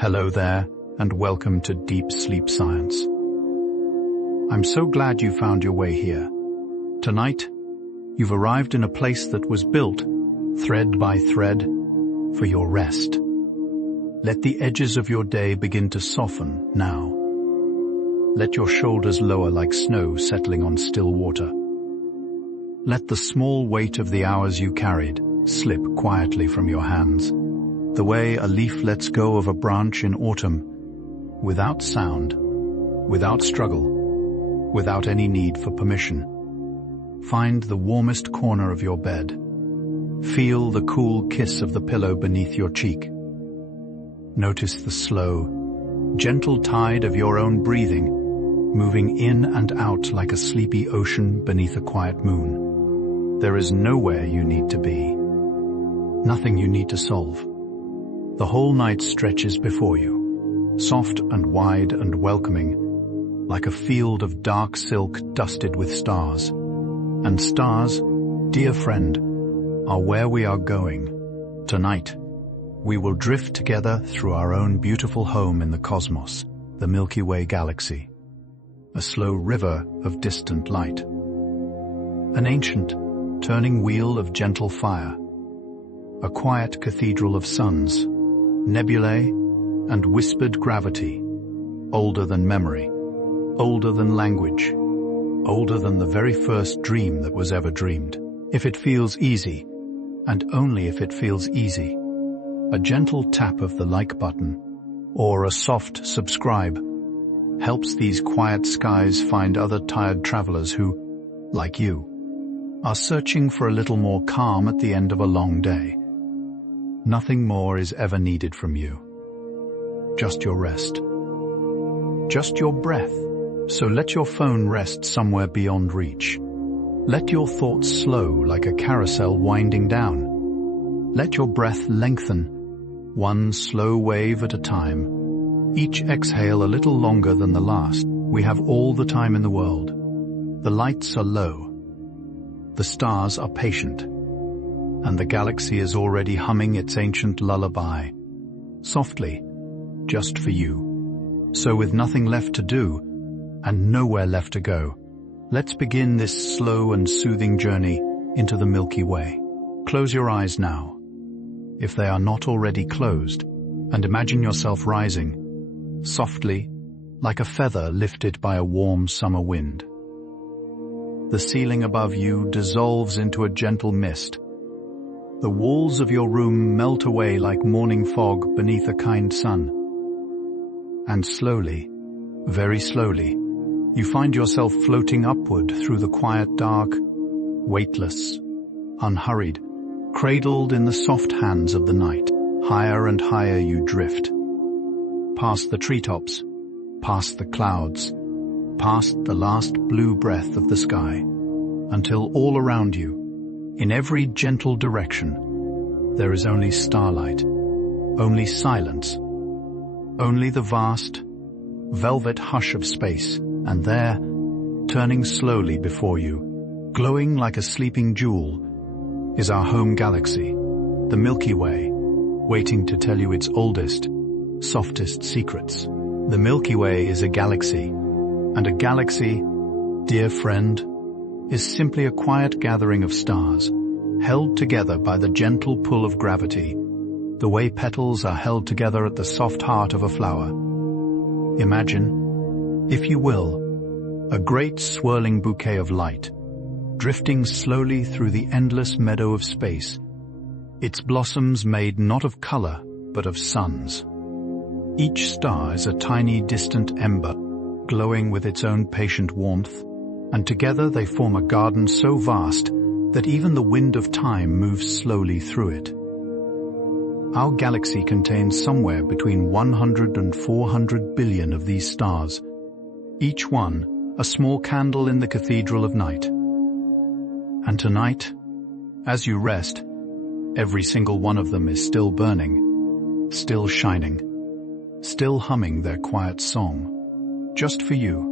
Hello there, and welcome to Deep Sleep Science. I'm so glad you found your way here. Tonight, you've arrived in a place that was built, thread by thread, for your rest. Let the edges of your day begin to soften now. Let your shoulders lower like snow settling on still water. Let the small weight of the hours you carried slip quietly from your hands, the way a leaf lets go of a branch in autumn, without sound, without struggle, without any need for permission. Find the warmest corner of your bed. Feel the cool kiss of the pillow beneath your cheek. Notice the slow, gentle tide of your own breathing, moving in and out like a sleepy ocean beneath a quiet moon. There is nowhere you need to be, nothing you need to solve. The whole night stretches before you, soft and wide and welcoming, like a field of dark silk dusted with stars. And stars, dear friend, are where we are going. Tonight, we will drift together through our own beautiful home in the cosmos, the Milky Way Galaxy. A slow river of distant light. An ancient, turning wheel of gentle fire. A quiet cathedral of suns, nebulae, and whispered gravity, older than memory, older than language, older than the very first dream that was ever dreamed. If it feels easy, and only if it feels easy, a gentle tap of the like button, or a soft subscribe, helps these quiet skies find other tired travelers who, like you, are searching for a little more calm at the end of a long day. Nothing more is ever needed from you. Just your rest. Just your breath. So let your phone rest somewhere beyond reach. Let your thoughts slow like a carousel winding down. Let your breath lengthen, one slow wave at a time. Each exhale a little longer than the last. We have all the time in the world. The lights are low. The stars are patient. And the galaxy is already humming its ancient lullaby, softly, just for you. So with nothing left to do, and nowhere left to go, let's begin this slow and soothing journey into the Milky Way. Close your eyes now, if they are not already closed, and imagine yourself rising, softly, like a feather lifted by a warm summer wind. The ceiling above you dissolves into a gentle mist. The walls of your room melt away like morning fog beneath a kind sun. And slowly, very slowly, you find yourself floating upward through the quiet dark, weightless, unhurried, cradled in the soft hands of the night. Higher and higher you drift, past the treetops, past the clouds, past the last blue breath of the sky, until all around you, in every gentle direction, there is only starlight, only silence, only the vast, velvet hush of space, and there, turning slowly before you, glowing like a sleeping jewel, is our home galaxy, the Milky Way, waiting to tell you its oldest, softest secrets. The Milky Way is a galaxy, and a galaxy, dear friend, is simply a quiet gathering of stars, held together by the gentle pull of gravity, the way petals are held together at the soft heart of a flower. Imagine, if you will, a great swirling bouquet of light, drifting slowly through the endless meadow of space, its blossoms made not of color, but of suns. Each star is a tiny distant ember, glowing with its own patient warmth, and together they form a garden so vast that even the wind of time moves slowly through it. Our galaxy contains somewhere between 100 and 400 billion of these stars, each one a small candle in the cathedral of night. And tonight, as you rest, every single one of them is still burning, still shining, still humming their quiet song. Just for you.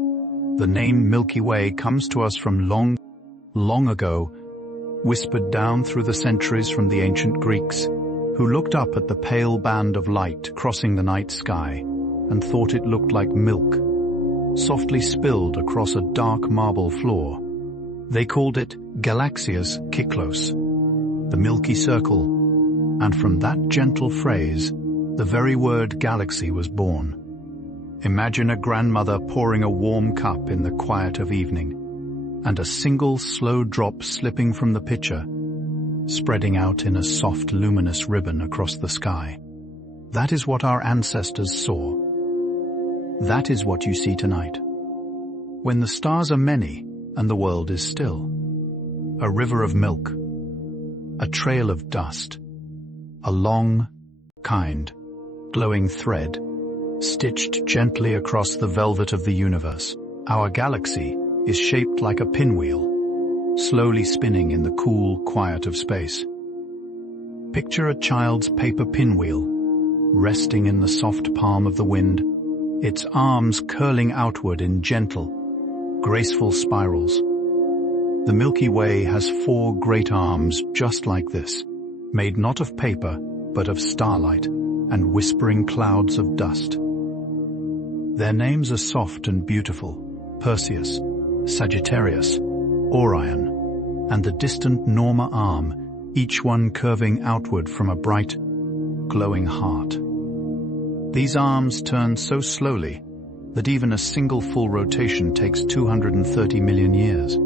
The name Milky Way comes to us from long, long ago, whispered down through the centuries from the ancient Greeks, who looked up at the pale band of light crossing the night sky and thought it looked like milk, softly spilled across a dark marble floor. They called it Galaxias Kyklos, the Milky Circle, and from that gentle phrase, the very word galaxy was born. Imagine a grandmother pouring a warm cup in the quiet of evening, and a single slow drop slipping from the pitcher, spreading out in a soft luminous ribbon across the sky. That is what our ancestors saw. That is what you see tonight. When the stars are many and the world is still. A river of milk. A trail of dust. A long, kind, glowing thread, stitched gently across the velvet of the universe. Our galaxy is shaped like a pinwheel, slowly spinning in the cool quiet of space. Picture a child's paper pinwheel, resting in the soft palm of the wind, its arms curling outward in gentle, graceful spirals. The Milky Way has 4 great arms just like this, made not of paper, but of starlight and whispering clouds of dust. Their names are soft and beautiful: Perseus, Sagittarius, Orion, and the distant Norma arm, each one curving outward from a bright, glowing heart. These arms turn so slowly that even a single full rotation takes 230 million years.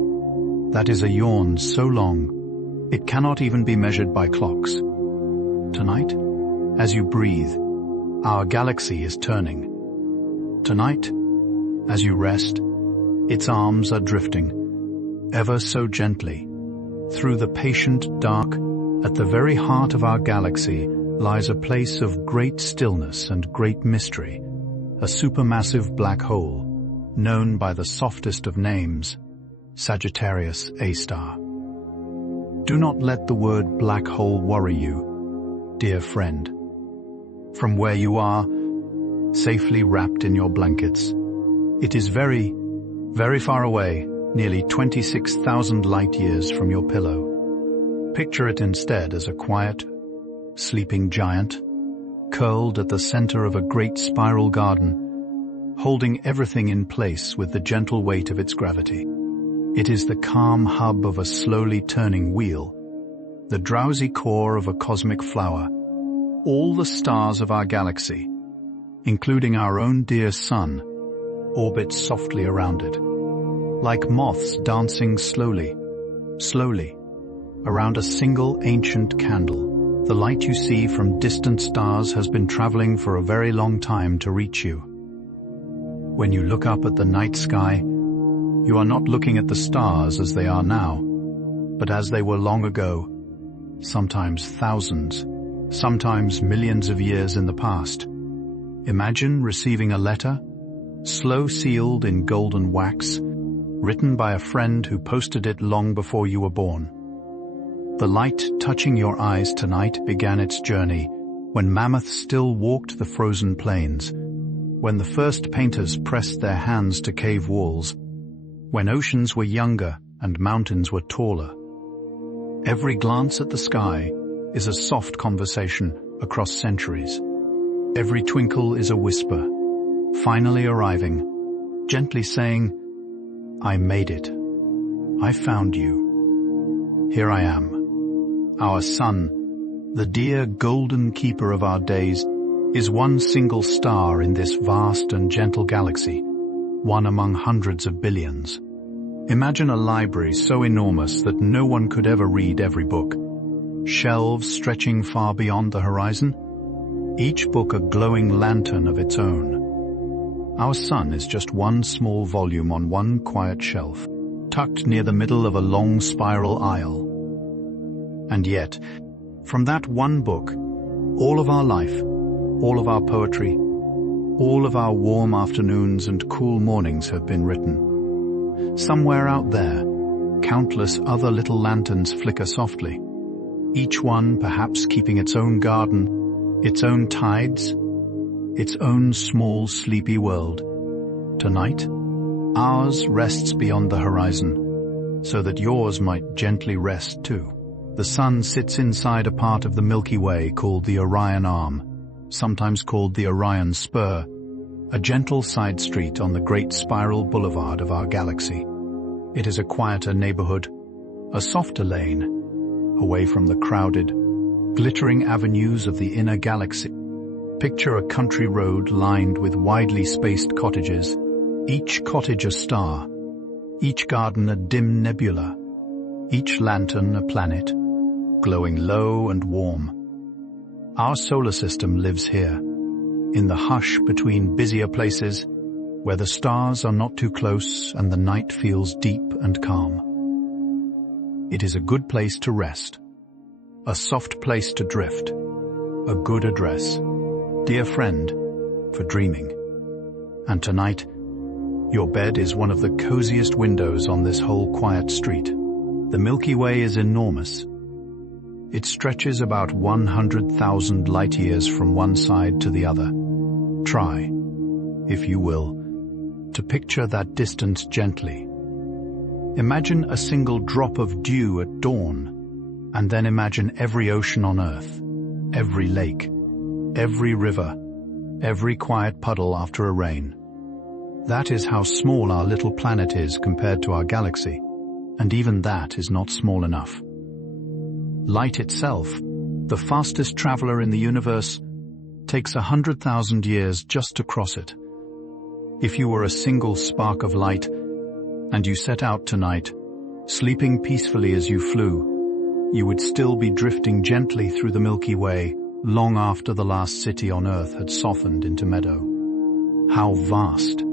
That is a yawn so long, it cannot even be measured by clocks. Tonight, as you breathe, our galaxy is turning. Tonight, as you rest, its arms are drifting, ever so gently. Through the patient dark, at the very heart of our galaxy, lies a place of great stillness and great mystery, a supermassive black hole, known by the softest of names, Sagittarius A star. Do not let the word black hole worry you, dear friend. From where you are, safely wrapped in your blankets, it is very, very far away, nearly 26,000 light years from your pillow. Picture it instead as a quiet, sleeping giant, curled at the center of a great spiral garden, holding everything in place with the gentle weight of its gravity. It is the calm hub of a slowly turning wheel, the drowsy core of a cosmic flower. All the stars of our galaxy, including our own dear sun, orbit softly around it, like moths dancing slowly, slowly, around a single ancient candle. The light you see from distant stars has been traveling for a very long time to reach you. When you look up at the night sky, you are not looking at the stars as they are now, but as they were long ago, sometimes thousands, sometimes millions of years in the past. Imagine receiving a letter, slow sealed in golden wax, written by a friend who posted it long before you were born. The light touching your eyes tonight began its journey when mammoths still walked the frozen plains, when the first painters pressed their hands to cave walls, when oceans were younger and mountains were taller. Every glance at the sky is a soft conversation across centuries. Every twinkle is a whisper, finally arriving, gently saying, "I made it. I found you. Here I am." Our sun, the dear golden keeper of our days, is one single star in this vast and gentle galaxy, one among hundreds of billions. Imagine a library so enormous that no one could ever read every book, shelves stretching far beyond the horizon, each book a glowing lantern of its own. Our sun is just one small volume on one quiet shelf, tucked near the middle of a long spiral aisle. And yet, from that one book, all of our life, all of our poetry, all of our warm afternoons and cool mornings have been written. Somewhere out there, countless other little lanterns flicker softly, each one perhaps keeping its own garden, its own tides, its own small sleepy world. Tonight, ours rests beyond the horizon, so that yours might gently rest too. The Sun sits inside a part of the Milky Way called the Orion Arm, sometimes called the Orion Spur, a gentle side street on the great spiral boulevard of our galaxy. It is a quieter neighborhood, a softer lane, away from the crowded, glittering avenues of the inner galaxy. Picture a country road lined with widely spaced cottages, each cottage a star, each garden a dim nebula, each lantern a planet, glowing low and warm. Our solar system lives here, in the hush between busier places, where the stars are not too close and the night feels deep and calm. It is a good place to rest, a soft place to drift, a good address, dear friend, for dreaming. And tonight, your bed is one of the coziest windows on this whole quiet street. The Milky Way is enormous. It stretches about 100,000 light years from one side to the other. Try, if you will, to picture that distance gently. Imagine a single drop of dew at dawn, and then imagine every ocean on Earth, every lake, every river, every quiet puddle after a rain. That is how small our little planet is compared to our galaxy, and even that is not small enough. Light itself, the fastest traveler in the universe, takes 100,000 years just to cross it. If you were a single spark of light, and you set out tonight, sleeping peacefully as you flew, you would still be drifting gently through the Milky Way long after the last city on Earth had softened into meadow. How vast,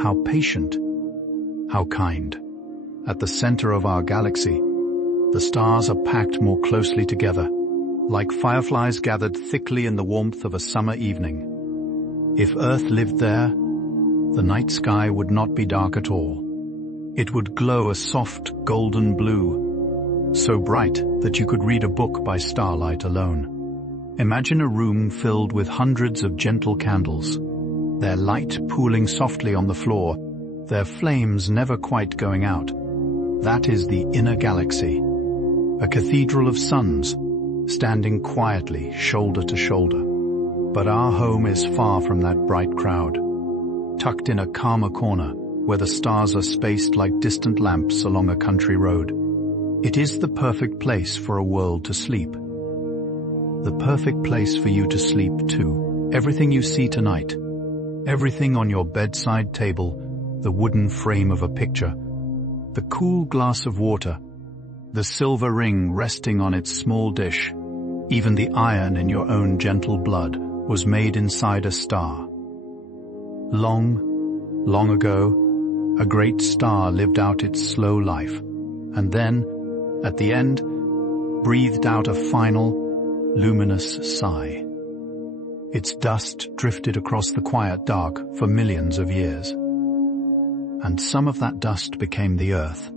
how patient, how kind. At the center of our galaxy, the stars are packed more closely together, like fireflies gathered thickly in the warmth of a summer evening. If Earth lived there, the night sky would not be dark at all. It would glow a soft golden blue, so bright that you could read a book by starlight alone. Imagine a room filled with hundreds of gentle candles, their light pooling softly on the floor, their flames never quite going out. That is the inner galaxy, a cathedral of suns, standing quietly shoulder to shoulder. But our home is far from that bright crowd, tucked in a calmer corner where the stars are spaced like distant lamps along a country road. It is the perfect place for a world to sleep. The perfect place for you to sleep too. Everything you see tonight, everything on your bedside table, the wooden frame of a picture, the cool glass of water, the silver ring resting on its small dish, even the iron in your own gentle blood was made inside a star. Long, long ago, a great star lived out its slow life, and then, at the end, breathed out a final, luminous sigh. Its dust drifted across the quiet dark for millions of years. And some of that dust became the earth.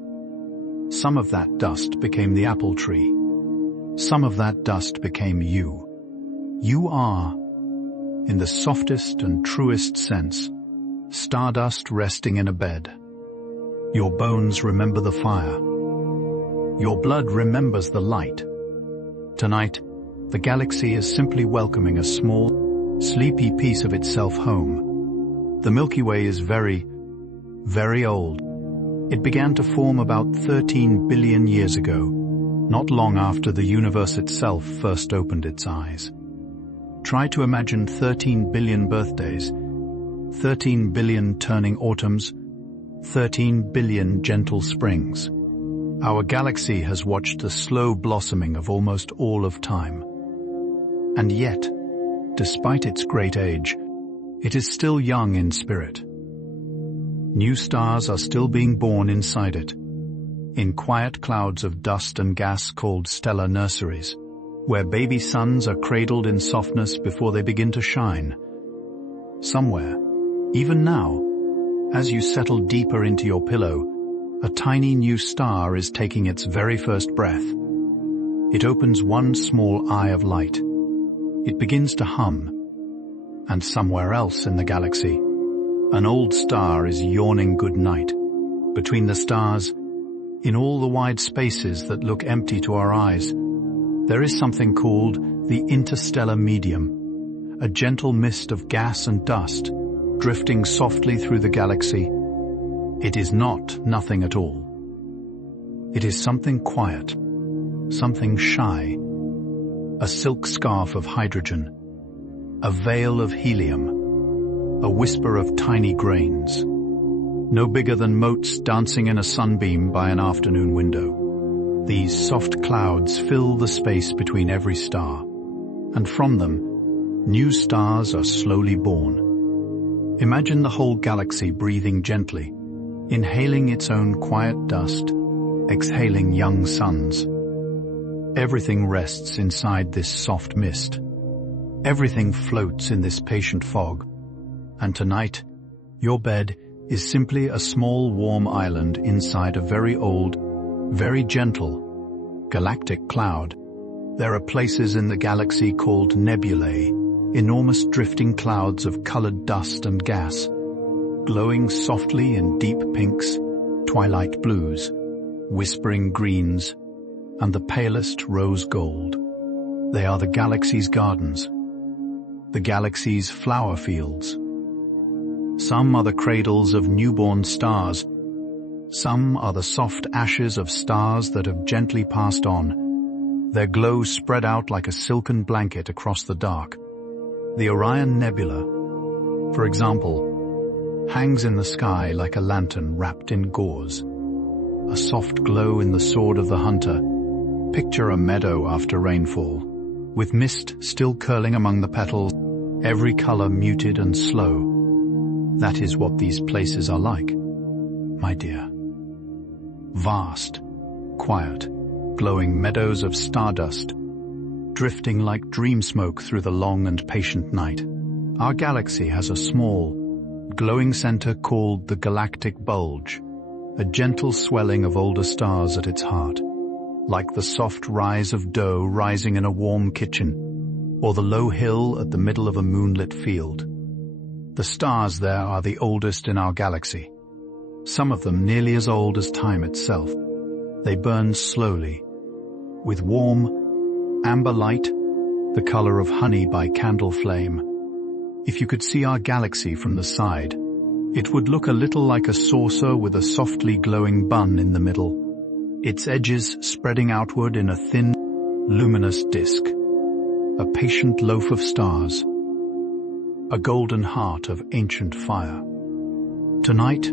Some of that dust became the apple tree. Some of that dust became you. You are, in the softest and truest sense, stardust resting in a bed. Your bones remember the fire. Your blood remembers the light. Tonight, the galaxy is simply welcoming a small, sleepy piece of itself home. The Milky Way is very, very old. It began to form about 13 billion years ago, not long after the universe itself first opened its eyes. Try to imagine 13 billion birthdays, 13 billion turning autumns, 13 billion gentle springs. Our galaxy has watched the slow blossoming of almost all of time. And yet, despite its great age, it is still young in spirit. New stars are still being born inside it, in quiet clouds of dust and gas called stellar nurseries, where baby suns are cradled in softness before they begin to shine. Somewhere, even now, as you settle deeper into your pillow, a tiny new star is taking its very first breath. It opens one small eye of light. It begins to hum, and somewhere else in the galaxy, an old star is yawning good night. Between the stars, In all the wide spaces that look empty to our eyes, there is something called the interstellar medium, a gentle mist of gas and dust drifting softly through the galaxy. It is not nothing at all. It is something quiet, something shy, a silk scarf of hydrogen, a veil of helium, a whisper of tiny grains, no bigger than motes dancing in a sunbeam by an afternoon window. These soft clouds fill the space between every star, and from them, new stars are slowly born. Imagine the whole galaxy breathing gently, inhaling its own quiet dust, exhaling young suns. Everything rests inside this soft mist. Everything floats in this patient fog. And tonight, your bed is simply a small warm island inside a very old, very gentle, galactic cloud. There are places in the galaxy called nebulae, enormous drifting clouds of colored dust and gas, glowing softly in deep pinks, twilight blues, whispering greens, and the palest rose gold. They are the galaxy's gardens, the galaxy's flower fields. Some are the cradles of newborn stars. Some are the soft ashes of stars that have gently passed on, their glow spread out like a silken blanket across the dark. The Orion Nebula, for example, hangs in the sky like a lantern wrapped in gauze. A soft glow in the sword of the hunter. Picture a meadow after rainfall, with mist still curling among the petals, every color muted and slow. That is what these places are like, my dear. Vast, quiet, glowing meadows of stardust, drifting like dream smoke through the long and patient night. Our galaxy has a small, glowing center called the galactic bulge, a gentle swelling of older stars at its heart, like the soft rise of dough rising in a warm kitchen, or the low hill at the middle of a moonlit field. The stars there are the oldest in our galaxy, some of them nearly as old as time itself. They burn slowly, with warm, amber light, the color of honey by candle flame. If you could see our galaxy from the side, it would look a little like a saucer with a softly glowing bun in the middle, its edges spreading outward in a thin, luminous disk, a patient loaf of stars, a golden heart of ancient fire. Tonight,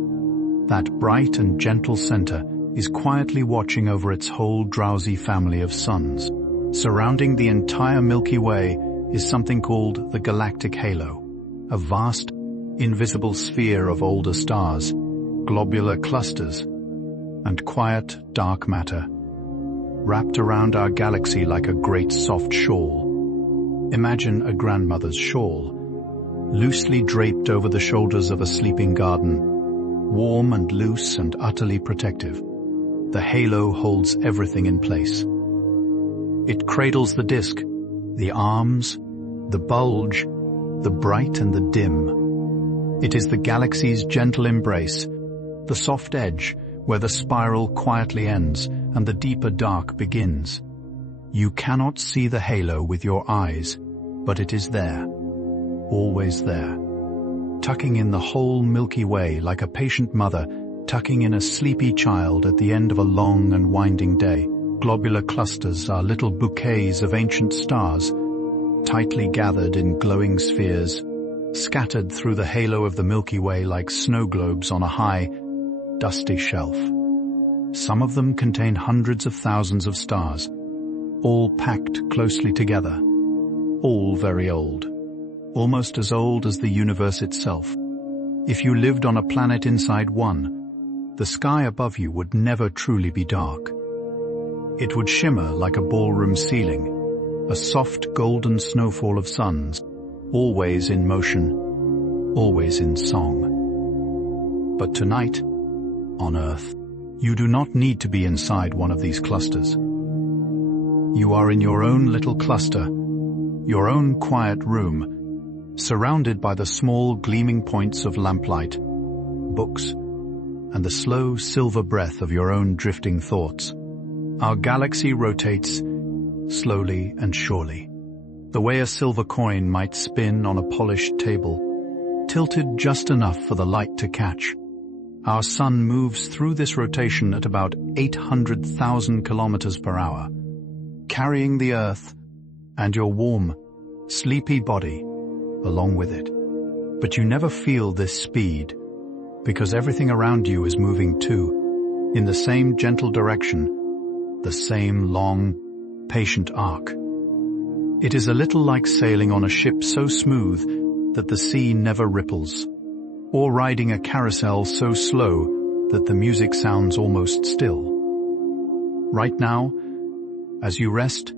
that bright and gentle center is quietly watching over its whole drowsy family of suns. Surrounding the entire Milky Way is something called the galactic halo, a vast, invisible sphere of older stars, globular clusters, and quiet, dark matter, wrapped around our galaxy like a great soft shawl. Imagine a grandmother's shawl, loosely draped over the shoulders of a sleeping garden, warm and loose and utterly protective. The halo holds everything in place. It cradles the disk, the arms, the bulge, the bright and the dim. It is the galaxy's gentle embrace, the soft edge where the spiral quietly ends and the deeper dark begins. You cannot see the halo with your eyes, but it is there. Always there, tucking in the whole Milky Way like a patient mother tucking in a sleepy child at the end of a long and winding day. Globular clusters are little bouquets of ancient stars, tightly gathered in glowing spheres, scattered through the halo of the Milky Way like snow globes on a high, dusty shelf. Some of them contain hundreds of thousands of stars, all packed closely together, all very old. Almost as old as the universe itself. If you lived on a planet inside one, the sky above you would never truly be dark. It would shimmer like a ballroom ceiling, a soft golden snowfall of suns, always in motion, always in song. But tonight, on Earth, you do not need to be inside one of these clusters. You are in your own little cluster, your own quiet room, surrounded by the small gleaming points of lamplight, books, and the slow silver breath of your own drifting thoughts. Our galaxy rotates slowly and surely, the way a silver coin might spin on a polished table, tilted just enough for the light to catch. Our sun moves through this rotation at about 800,000 kilometers per hour, carrying the Earth and your warm, sleepy body along with it. But you never feel this speed, because everything around you is moving too, in the same gentle direction, the same long, patient arc. It is a little like sailing on a ship so smooth that the sea never ripples, or riding a carousel so slow that the music sounds almost still. Right now, as you rest,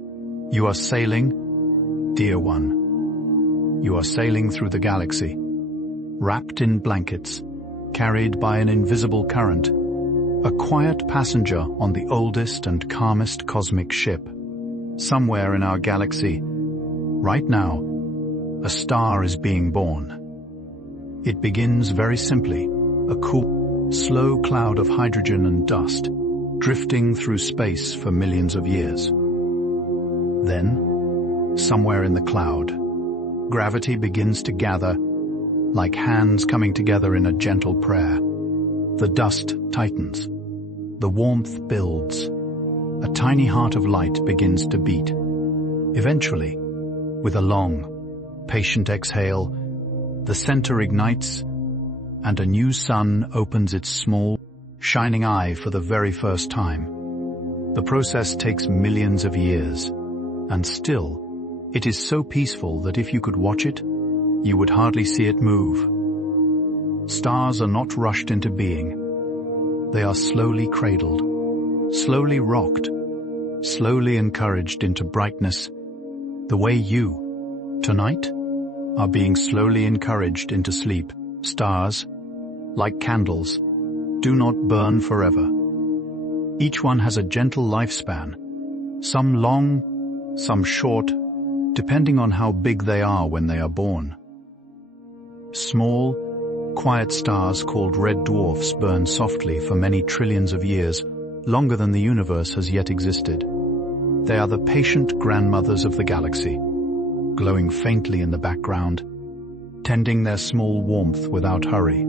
you are sailing, dear one. You are sailing through the galaxy, wrapped in blankets, carried by an invisible current, a quiet passenger on the oldest and calmest cosmic ship. Somewhere in our galaxy, right now, a star is being born. It begins very simply, a cool, slow cloud of hydrogen and dust, drifting through space for millions of years. Then, somewhere in the cloud, gravity begins to gather, like hands coming together in a gentle prayer. The dust tightens. The warmth builds. A tiny heart of light begins to beat. Eventually, with a long, patient exhale, the center ignites, and a new sun opens its small, shining eye for the very first time. The process takes millions of years, and still, it is so peaceful that if you could watch it, you would hardly see it move. Stars are not rushed into being. They are slowly cradled, slowly rocked, slowly encouraged into brightness, the way you, tonight, are being slowly encouraged into sleep. Stars, like candles, do not burn forever. Each one has a gentle lifespan, some long, some short, depending on how big they are when they are born. Small, quiet stars called red dwarfs burn softly for many trillions of years, longer than the universe has yet existed. They are the patient grandmothers of the galaxy, glowing faintly in the background, tending their small warmth without hurry.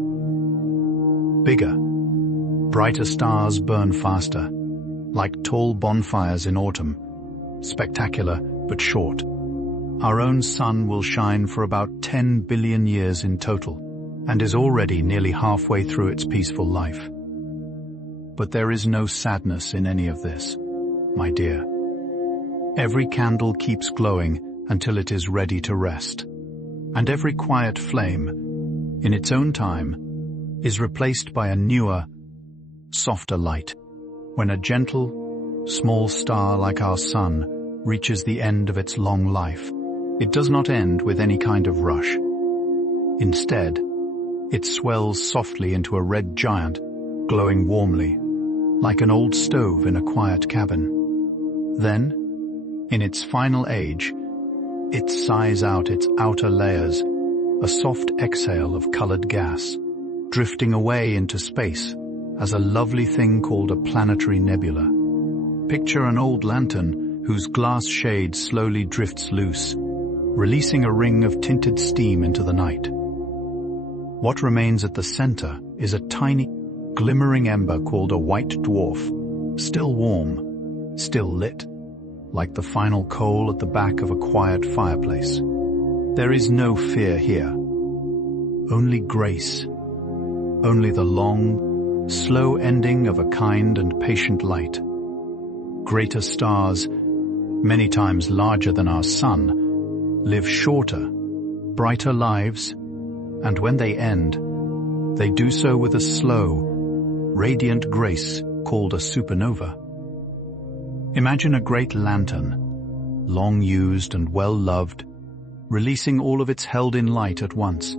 Bigger, brighter stars burn faster, like tall bonfires in autumn, spectacular but short. Our own sun will shine for about 10 billion years in total, and is already nearly halfway through its peaceful life. But there is no sadness in any of this, my dear. Every candle keeps glowing until it is ready to rest, and every quiet flame, in its own time, is replaced by a newer, softer light. When a gentle, small star like our sun reaches the end of its long life, it does not end with any kind of rush. Instead, it swells softly into a red giant, glowing warmly, like an old stove in a quiet cabin. Then, in its final age, it sighs out its outer layers, a soft exhale of colored gas, drifting away into space as a lovely thing called a planetary nebula. Picture an old lantern whose glass shade slowly drifts loose, releasing a ring of tinted steam into the night. What remains at the center is a tiny, glimmering ember called a white dwarf, still warm, still lit, like the final coal at the back of a quiet fireplace. There is no fear here, only grace, only the long, slow ending of a kind and patient light. Greater stars, many times larger than our sun, live shorter, brighter lives, and when they end, they do so with a slow, radiant grace called a supernova. Imagine a great lantern, long used and well loved, releasing all of its held-in light at once,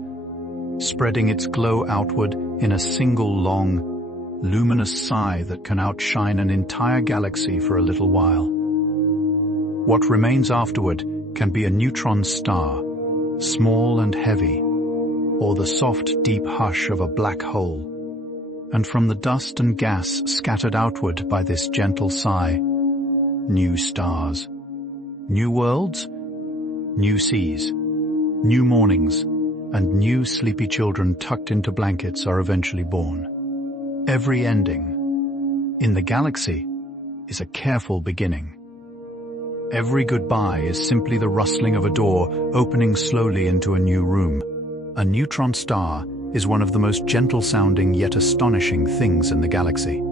spreading its glow outward in a single long, luminous sigh that can outshine an entire galaxy for a little while. What remains afterward can be a neutron star, small and heavy, or the soft, deep hush of a black hole. and from the dust and gas scattered outward by this gentle sigh, new stars, new worlds, new seas, new mornings, and new sleepy children tucked into blankets are eventually born. Every ending in the galaxy is a careful beginning. Every goodbye is simply the rustling of a door opening slowly into a new room. A neutron star is one of the most gentle-sounding yet astonishing things in the galaxy.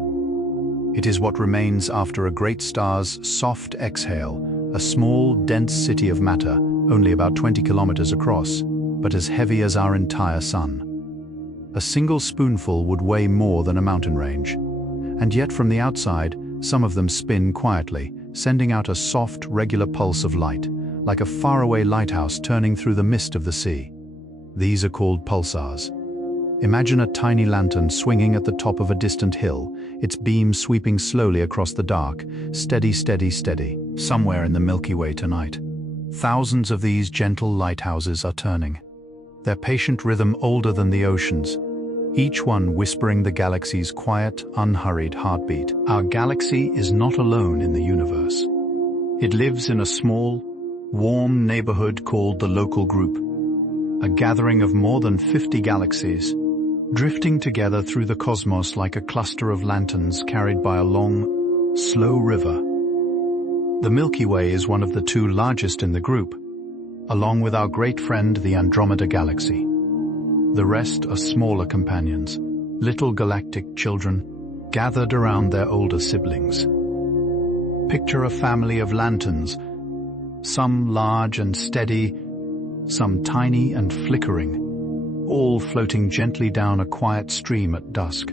It is what remains after a great star's soft exhale, a small, dense city of matter, only about 20 kilometers across, but as heavy as our entire sun. A single spoonful would weigh more than a mountain range. And yet from the outside, some of them spin quietly, sending out a soft, regular pulse of light, like a faraway lighthouse turning through the mist of the sea. These are called pulsars. Imagine a tiny lantern swinging at the top of a distant hill, its beam sweeping slowly across the dark, steady, steady, steady, somewhere in the Milky Way tonight. Thousands of these gentle lighthouses are turning, their patient rhythm older than the oceans, each one whispering the galaxy's quiet, unhurried heartbeat. Our galaxy is not alone in the universe. It lives in a small, warm neighborhood called the local group, a gathering of more than 50 galaxies, drifting together through the cosmos like a cluster of lanterns carried by a long, slow river. The Milky Way is one of the two largest in the group, along with our great friend the Andromeda Galaxy. The rest are smaller companions, little galactic children, gathered around their older siblings. Picture a family of lanterns, some large and steady, some tiny and flickering, all floating gently down a quiet stream at dusk.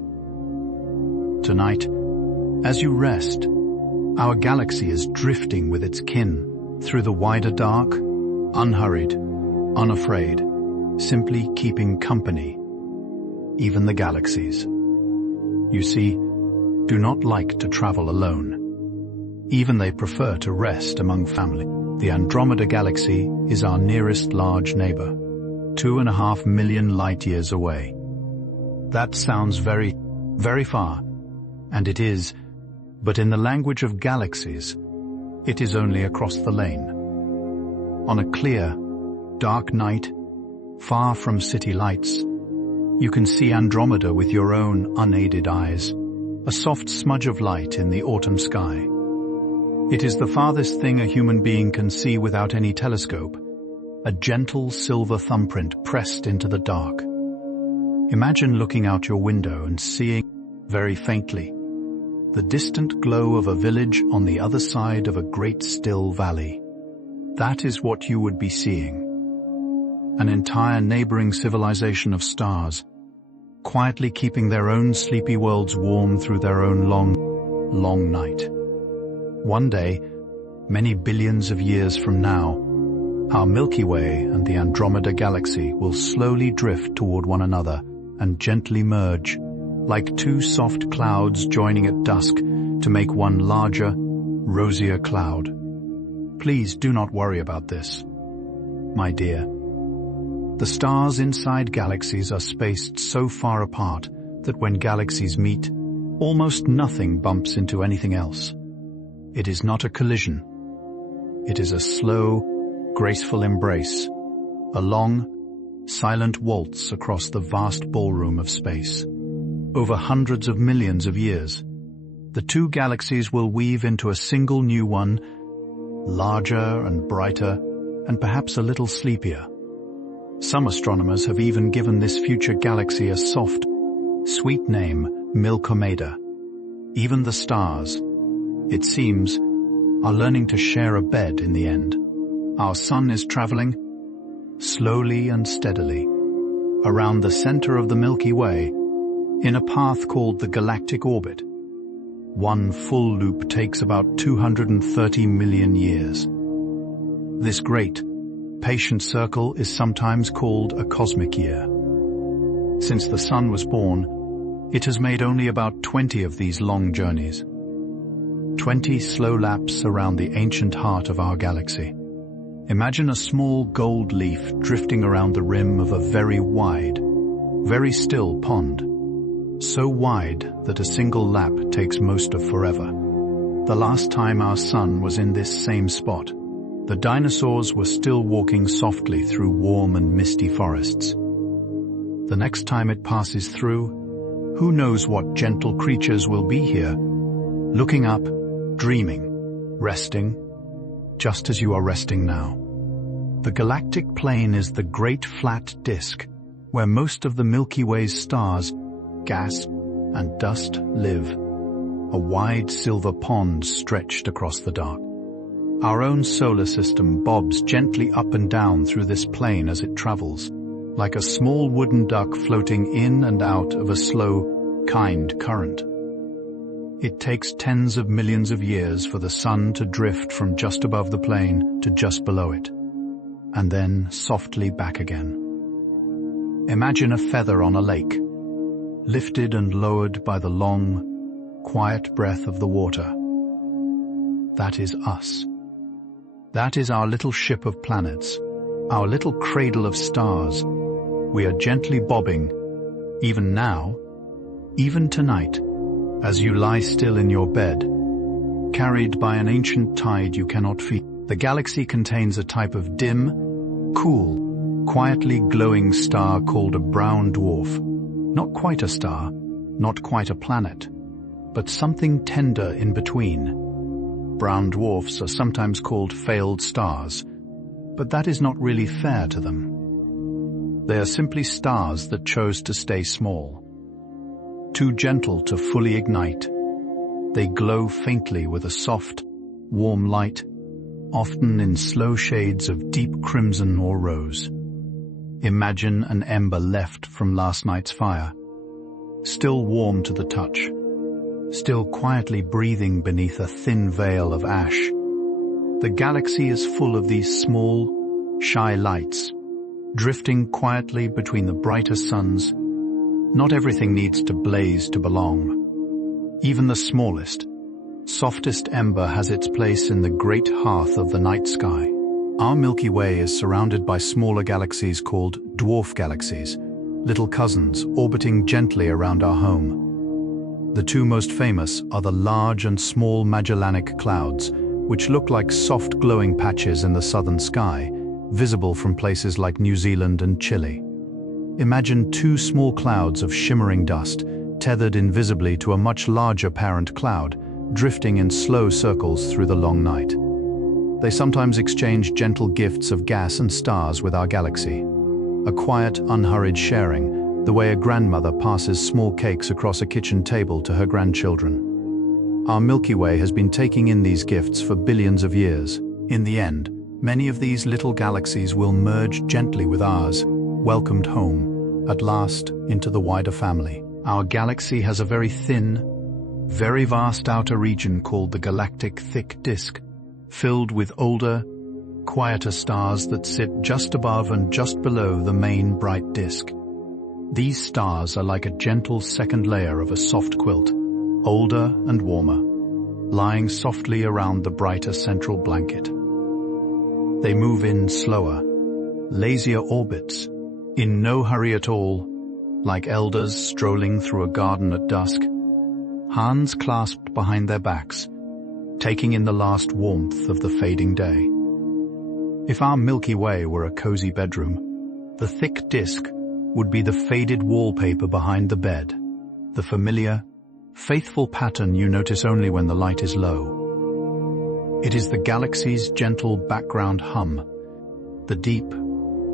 Tonight, as you rest, our galaxy is drifting with its kin through the wider dark, unhurried, unafraid, simply keeping company, even the galaxies. You see, do not like to travel alone. Even they prefer to rest among family. The Andromeda Galaxy is our nearest large neighbor, 2.5 million light-years away. That sounds very, very far, and it is, but in the language of galaxies, it is only across the lane. On a clear, dark night, far from city lights, you can see Andromeda with your own unaided eyes, a soft smudge of light in the autumn sky. It is the farthest thing a human being can see without any telescope, a gentle silver thumbprint pressed into the dark. Imagine looking out your window and seeing, very faintly, the distant glow of a village on the other side of a great still valley. That is what you would be seeing. An entire neighboring civilization of stars, quietly keeping their own sleepy worlds warm through their own long, long night. One day, many billions of years from now, our Milky Way and the Andromeda Galaxy will slowly drift toward one another and gently merge, like two soft clouds joining at dusk to make one larger, rosier cloud. Please do not worry about this, my dear. The stars inside galaxies are spaced so far apart that when galaxies meet, almost nothing bumps into anything else. It is not a collision. It is a slow, graceful embrace, a long, silent waltz across the vast ballroom of space. Over hundreds of millions of years, the two galaxies will weave into a single new one, larger and brighter, and perhaps a little sleepier. Some astronomers have even given this future galaxy a soft, sweet name, Milkomeda. Even the stars, it seems, are learning to share a bed in the end. Our sun is traveling, slowly and steadily, around the center of the Milky Way, in a path called the galactic orbit. One full loop takes about 230 million years. This great, patient circle is sometimes called a cosmic year. Since the sun was born, it has made only about 20 of these long journeys. 20 slow laps around the ancient heart of our galaxy. Imagine a small gold leaf drifting around the rim of a very wide, very still pond. so wide that a single lap takes most of forever. The last time our sun was in this same spot, the dinosaurs were still walking softly through warm and misty forests. The next time it passes through, who knows what gentle creatures will be here, looking up, dreaming, resting, just as you are resting now. The galactic plane is the great flat disk where most of the Milky Way's stars, gas, and dust live. A wide silver pond stretched across the dark. Our own solar system bobs gently up and down through this plane as it travels, like a small wooden duck floating in and out of a slow, kind current. It takes tens of millions of years for the sun to drift from just above the plane to just below it, and then softly back again. Imagine a feather on a lake, lifted and lowered by the long, quiet breath of the water. That is us. That is our little ship of planets, our little cradle of stars. We are gently bobbing, even now, even tonight, as you lie still in your bed, carried by an ancient tide you cannot feel. The galaxy contains a type of dim, cool, quietly glowing star called a brown dwarf. Not quite a star, not quite a planet, but something tender in between. Brown dwarfs are sometimes called failed stars, but that is not really fair to them. They are simply stars that chose to stay small. Too gentle to fully ignite, they glow faintly with a soft, warm light, often in slow shades of deep crimson or rose. Imagine an ember left from last night's fire, still warm to the touch, still quietly breathing beneath a thin veil of ash. The galaxy is full of these small, shy lights, drifting quietly between the brighter suns. Not everything needs to blaze to belong. Even the smallest, softest ember has its place in the great hearth of the night sky. Our Milky Way is surrounded by smaller galaxies called dwarf galaxies, little cousins orbiting gently around our home. The two most famous are the large and small Magellanic Clouds, which look like soft glowing patches in the southern sky, visible from places like New Zealand and Chile. Imagine two small clouds of shimmering dust, tethered invisibly to a much larger parent cloud, drifting in slow circles through the long night. They sometimes exchange gentle gifts of gas and stars with our galaxy. A quiet, unhurried sharing, the way a grandmother passes small cakes across a kitchen table to her grandchildren. Our Milky Way has been taking in these gifts for billions of years. In the end, many of these little galaxies will merge gently with ours, welcomed home, at last, into the wider family. Our galaxy has a very thin, very vast outer region called the galactic thick disk, filled with older, quieter stars that sit just above and just below the main bright disk. These stars are like a gentle second layer of a soft quilt, older and warmer, lying softly around the brighter central blanket. They move in slower, lazier orbits, in no hurry at all, like elders strolling through a garden at dusk, hands clasped behind their backs, taking in the last warmth of the fading day. If our Milky Way were a cozy bedroom, the thick disk would be the faded wallpaper behind the bed, the familiar, faithful pattern you notice only when the light is low. It is the galaxy's gentle background hum, the deep,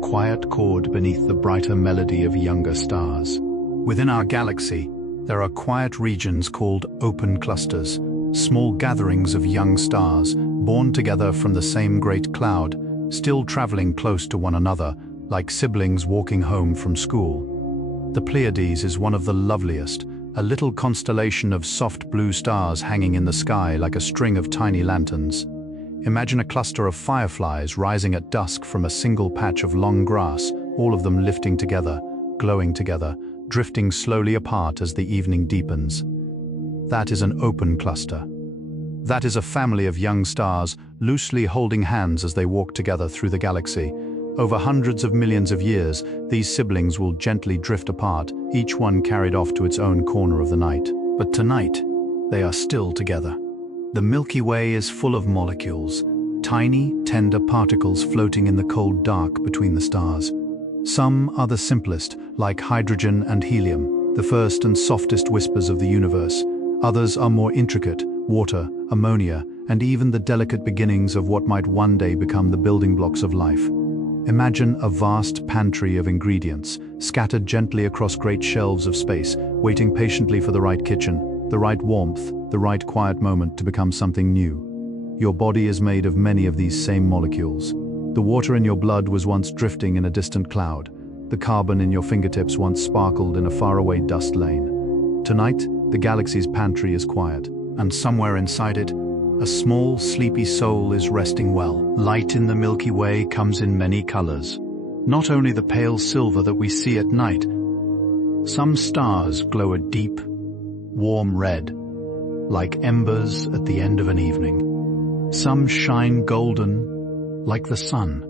quiet chord beneath the brighter melody of younger stars. Within our galaxy, there are quiet regions called open clusters, small gatherings of young stars, born together from the same great cloud, still traveling close to one another, like siblings walking home from school. The Pleiades is one of the loveliest, a little constellation of soft blue stars hanging in the sky like a string of tiny lanterns. Imagine a cluster of fireflies rising at dusk from a single patch of long grass, all of them lifting together, glowing together, drifting slowly apart as the evening deepens. That is an open cluster. That is a family of young stars, loosely holding hands as they walk together through the galaxy, Over hundreds of millions of years, these siblings will gently drift apart, each one carried off to its own corner of the night. But tonight, they are still together. The Milky Way is full of molecules, tiny, tender particles floating in the cold dark between the stars. Some are the simplest, like hydrogen and helium, the first and softest whispers of the universe. Others are more intricate, water, ammonia, and even the delicate beginnings of what might one day become the building blocks of life. Imagine a vast pantry of ingredients, scattered gently across great shelves of space, waiting patiently for the right kitchen, the right warmth, the right quiet moment to become something new. Your body is made of many of these same molecules. The water in your blood was once drifting in a distant cloud. The carbon in your fingertips once sparkled in a faraway dust lane. Tonight, the galaxy's pantry is quiet, and somewhere inside it, a small, sleepy soul is resting well. Light in the Milky Way comes in many colors. Not only the pale silver that we see at night. Some stars glow a deep, warm red, like embers at the end of an evening. Some shine golden, like the sun.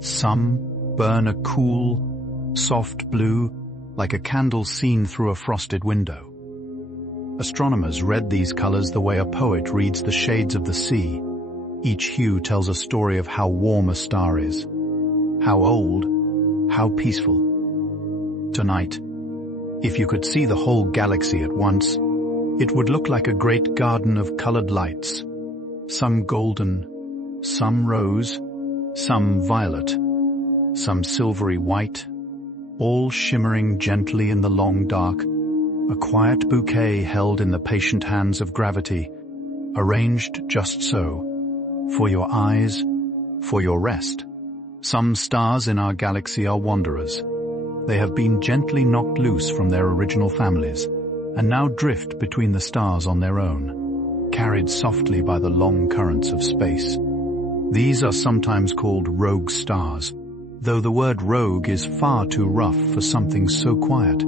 Some burn a cool, soft blue, like a candle seen through a frosted window. Astronomers read these colors the way a poet reads the shades of the sea. Each hue tells a story of how warm a star is, how old, how peaceful. Tonight, if you could see the whole galaxy at once, it would look like a great garden of colored lights, some golden, some rose, some violet, some silvery white, all shimmering gently in the long dark. A quiet bouquet held in the patient hands of gravity, arranged just so, for your eyes, for your rest. Some stars in our galaxy are wanderers. They have been gently knocked loose from their original families, and now drift between the stars on their own, carried softly by the long currents of space. These are sometimes called rogue stars, though the word rogue is far too rough for something so quiet.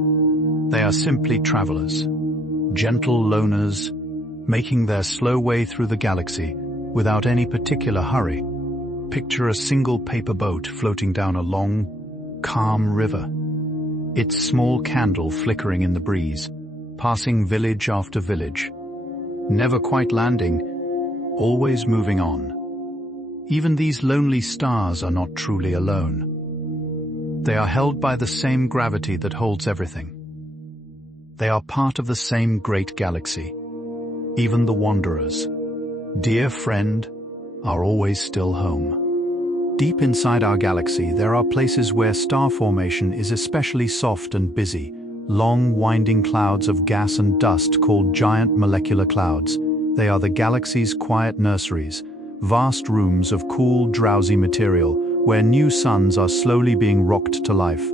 They are simply travelers, gentle loners, making their slow way through the galaxy without any particular hurry. Picture a single paper boat floating down a long, calm river, its small candle flickering in the breeze, passing village after village, never quite landing, always moving on. Even these lonely stars are not truly alone. They are held by the same gravity that holds everything. They are part of the same great galaxy. Even the wanderers, dear friend, are always still home. Deep inside our galaxy, there are places where star formation is especially soft and busy, long winding clouds of gas and dust called giant molecular clouds. They are the galaxy's quiet nurseries, vast rooms of cool, drowsy material where new suns are slowly being rocked to life.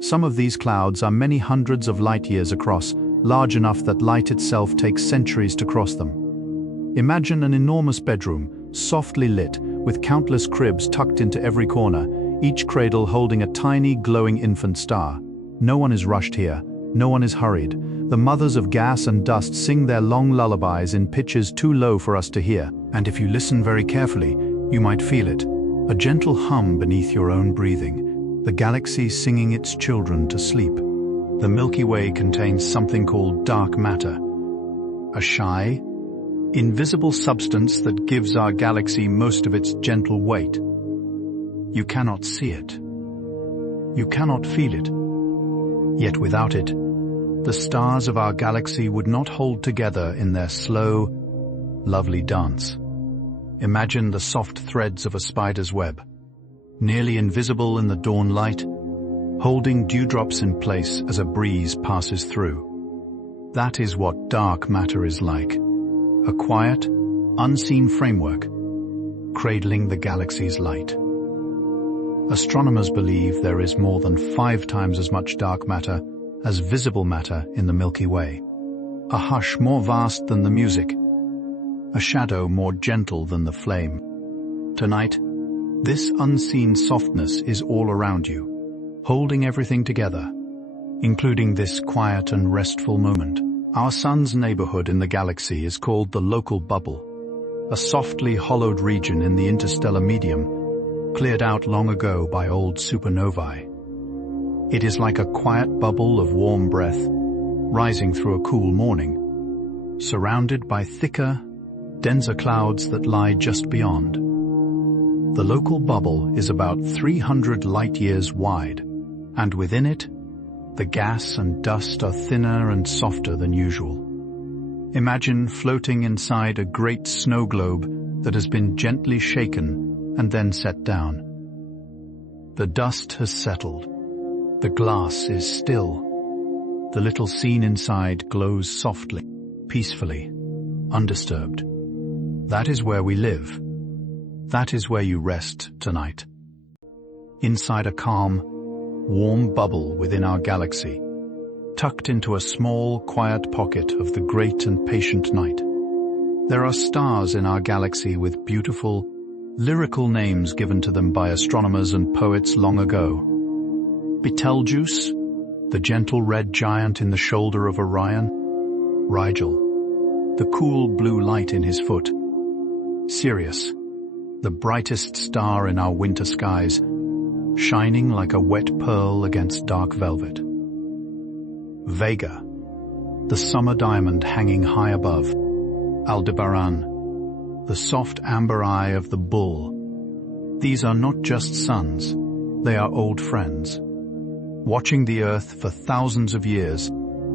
Some of these clouds are many hundreds of light years across, large enough that light itself takes centuries to cross them. Imagine an enormous bedroom, softly lit, with countless cribs tucked into every corner, each cradle holding a tiny, glowing infant star. No one is rushed here, no one is hurried. The mothers of gas and dust sing their long lullabies in pitches too low for us to hear, and if you listen very carefully, you might feel it, a gentle hum beneath your own breathing. The galaxy singing its children to sleep. The Milky Way contains something called dark matter, a shy, invisible substance that gives our galaxy most of its gentle weight. You cannot see it. You cannot feel it. Yet without it, the stars of our galaxy would not hold together in their slow, lovely dance. Imagine the soft threads of a spider's web, nearly invisible in the dawn light, holding dewdrops in place as a breeze passes through. That is what dark matter is like, a quiet, unseen framework, cradling the galaxy's light. Astronomers believe there is more than 5 times as much dark matter as visible matter in the Milky Way, a hush more vast than the music, a shadow more gentle than the flame. Tonight, this unseen softness is all around you, holding everything together, including this quiet and restful moment. Our sun's neighborhood in the galaxy is called the local bubble, a softly hollowed region in the interstellar medium, cleared out long ago by old supernovae. It is like a quiet bubble of warm breath rising through a cool morning, surrounded by thicker, denser clouds that lie just beyond. The local bubble is about 300 light-years wide, and within it, the gas and dust are thinner and softer than usual. Imagine floating inside a great snow globe that has been gently shaken and then set down. The dust has settled. The glass is still. The little scene inside glows softly, peacefully, undisturbed. That is where we live. That is where you rest tonight. Inside a calm, warm bubble within our galaxy, tucked into a small, quiet pocket of the great and patient night. There are stars in our galaxy with beautiful, lyrical names given to them by astronomers and poets long ago. Betelgeuse, the gentle red giant in the shoulder of Orion. Rigel, the cool blue light in his foot. Sirius, the brightest star in our winter skies, shining like a wet pearl against dark velvet. Vega, the summer diamond hanging high above. Aldebaran, the soft amber eye of the bull. These are not just suns, they are old friends. Watching the earth for thousands of years,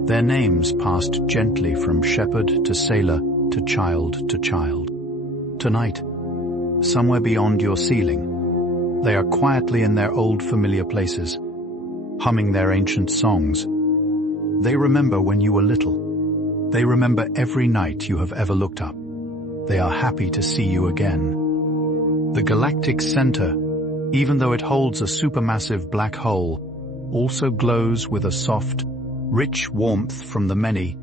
their names passed gently from shepherd to sailor to child to child. Tonight, somewhere beyond your ceiling, they are quietly in their old familiar places, humming their ancient songs. They remember when you were little. They remember every night you have ever looked up. They are happy to see you again. The galactic center, even though it holds a supermassive black hole, also glows with a soft, rich warmth from the many,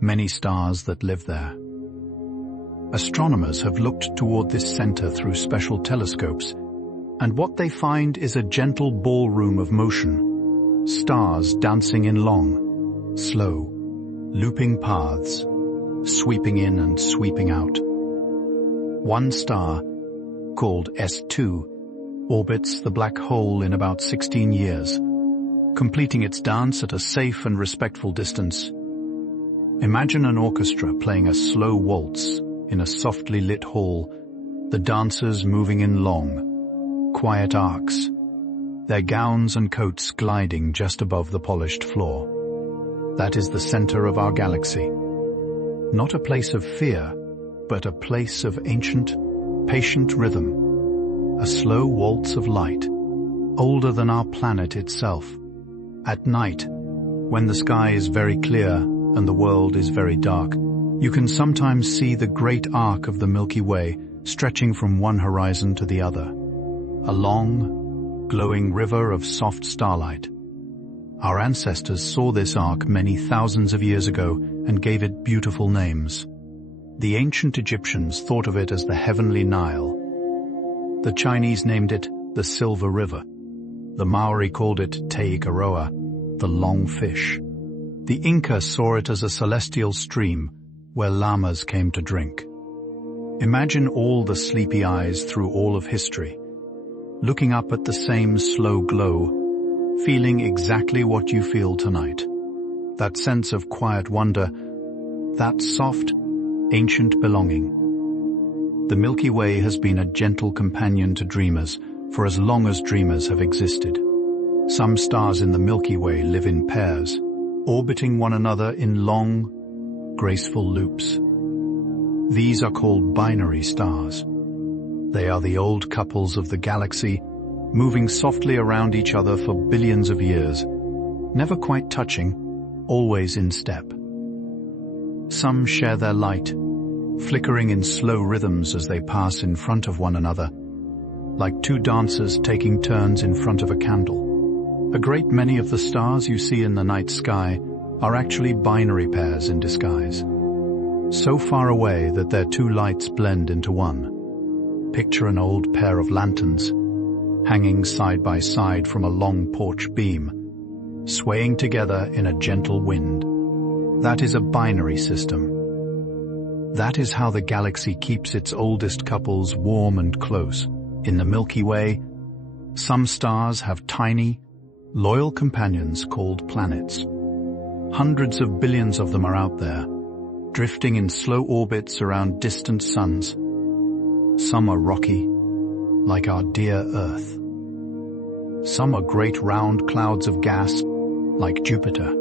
many stars that live there. Astronomers have looked toward this center through special telescopes, and what they find is a gentle ballroom of motion, stars dancing in long, slow, looping paths, sweeping in and sweeping out. One star, called S2, orbits the black hole in about 16 years, completing its dance at a safe and respectful distance. Imagine an orchestra playing a slow waltz in a softly lit hall, the dancers moving in long, quiet arcs, their gowns and coats gliding just above the polished floor. That is the center of our galaxy. Not a place of fear, but a place of ancient, patient rhythm, a slow waltz of light, older than our planet itself. At night, when the sky is very clear and the world is very dark, you can sometimes see the great arc of the Milky Way stretching from one horizon to the other, a long, glowing river of soft starlight. Our ancestors saw this arc many thousands of years ago and gave it beautiful names. The ancient Egyptians thought of it as the heavenly Nile. The Chinese named it the Silver River. The Maori called it Teikaroa, the long fish. The Inca saw it as a celestial stream where llamas came to drink. Imagine all the sleepy eyes through all of history, looking up at the same slow glow, feeling exactly what you feel tonight. That sense of quiet wonder, that soft, ancient belonging. The Milky Way has been a gentle companion to dreamers for as long as dreamers have existed. Some stars in the Milky Way live in pairs, orbiting one another in long, graceful loops. These are called binary stars. They are the old couples of the galaxy, moving softly around each other for billions of years, never quite touching, always in step. Some share their light, flickering in slow rhythms as they pass in front of one another, like two dancers taking turns in front of a candle. A great many of the stars you see in the night sky are actually binary pairs in disguise, so far away that their two lights blend into one. Picture an old pair of lanterns, hanging side by side from a long porch beam, swaying together in a gentle wind. That is a binary system. That is how the galaxy keeps its oldest couples warm and close, In the Milky Way, some stars have tiny, loyal companions called planets. Hundreds of billions of them are out there, drifting in slow orbits around distant suns. Some are rocky, like our dear Earth. Some are great round clouds of gas, like Jupiter.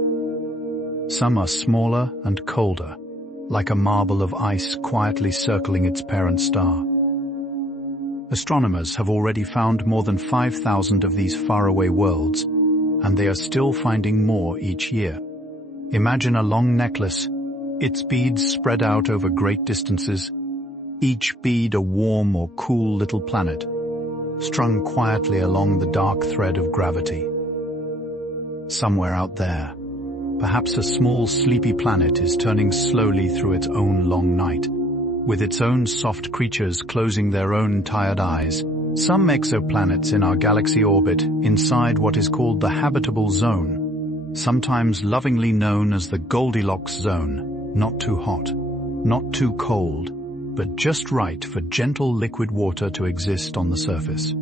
Some are smaller and colder, like a marble of ice quietly circling its parent star. Astronomers have already found more than 5,000 of these faraway worlds, and they are still finding more each year. Imagine a long necklace, its beads spread out over great distances, each bead a warm or cool little planet, strung quietly along the dark thread of gravity. Somewhere out there, perhaps a small sleepy planet is turning slowly through its own long night, with its own soft creatures closing their own tired eyes. Some exoplanets in our galaxy orbit inside what is called the habitable zone, sometimes lovingly known as the Goldilocks zone, not too hot, not too cold, but just right for gentle liquid water to exist on the surface.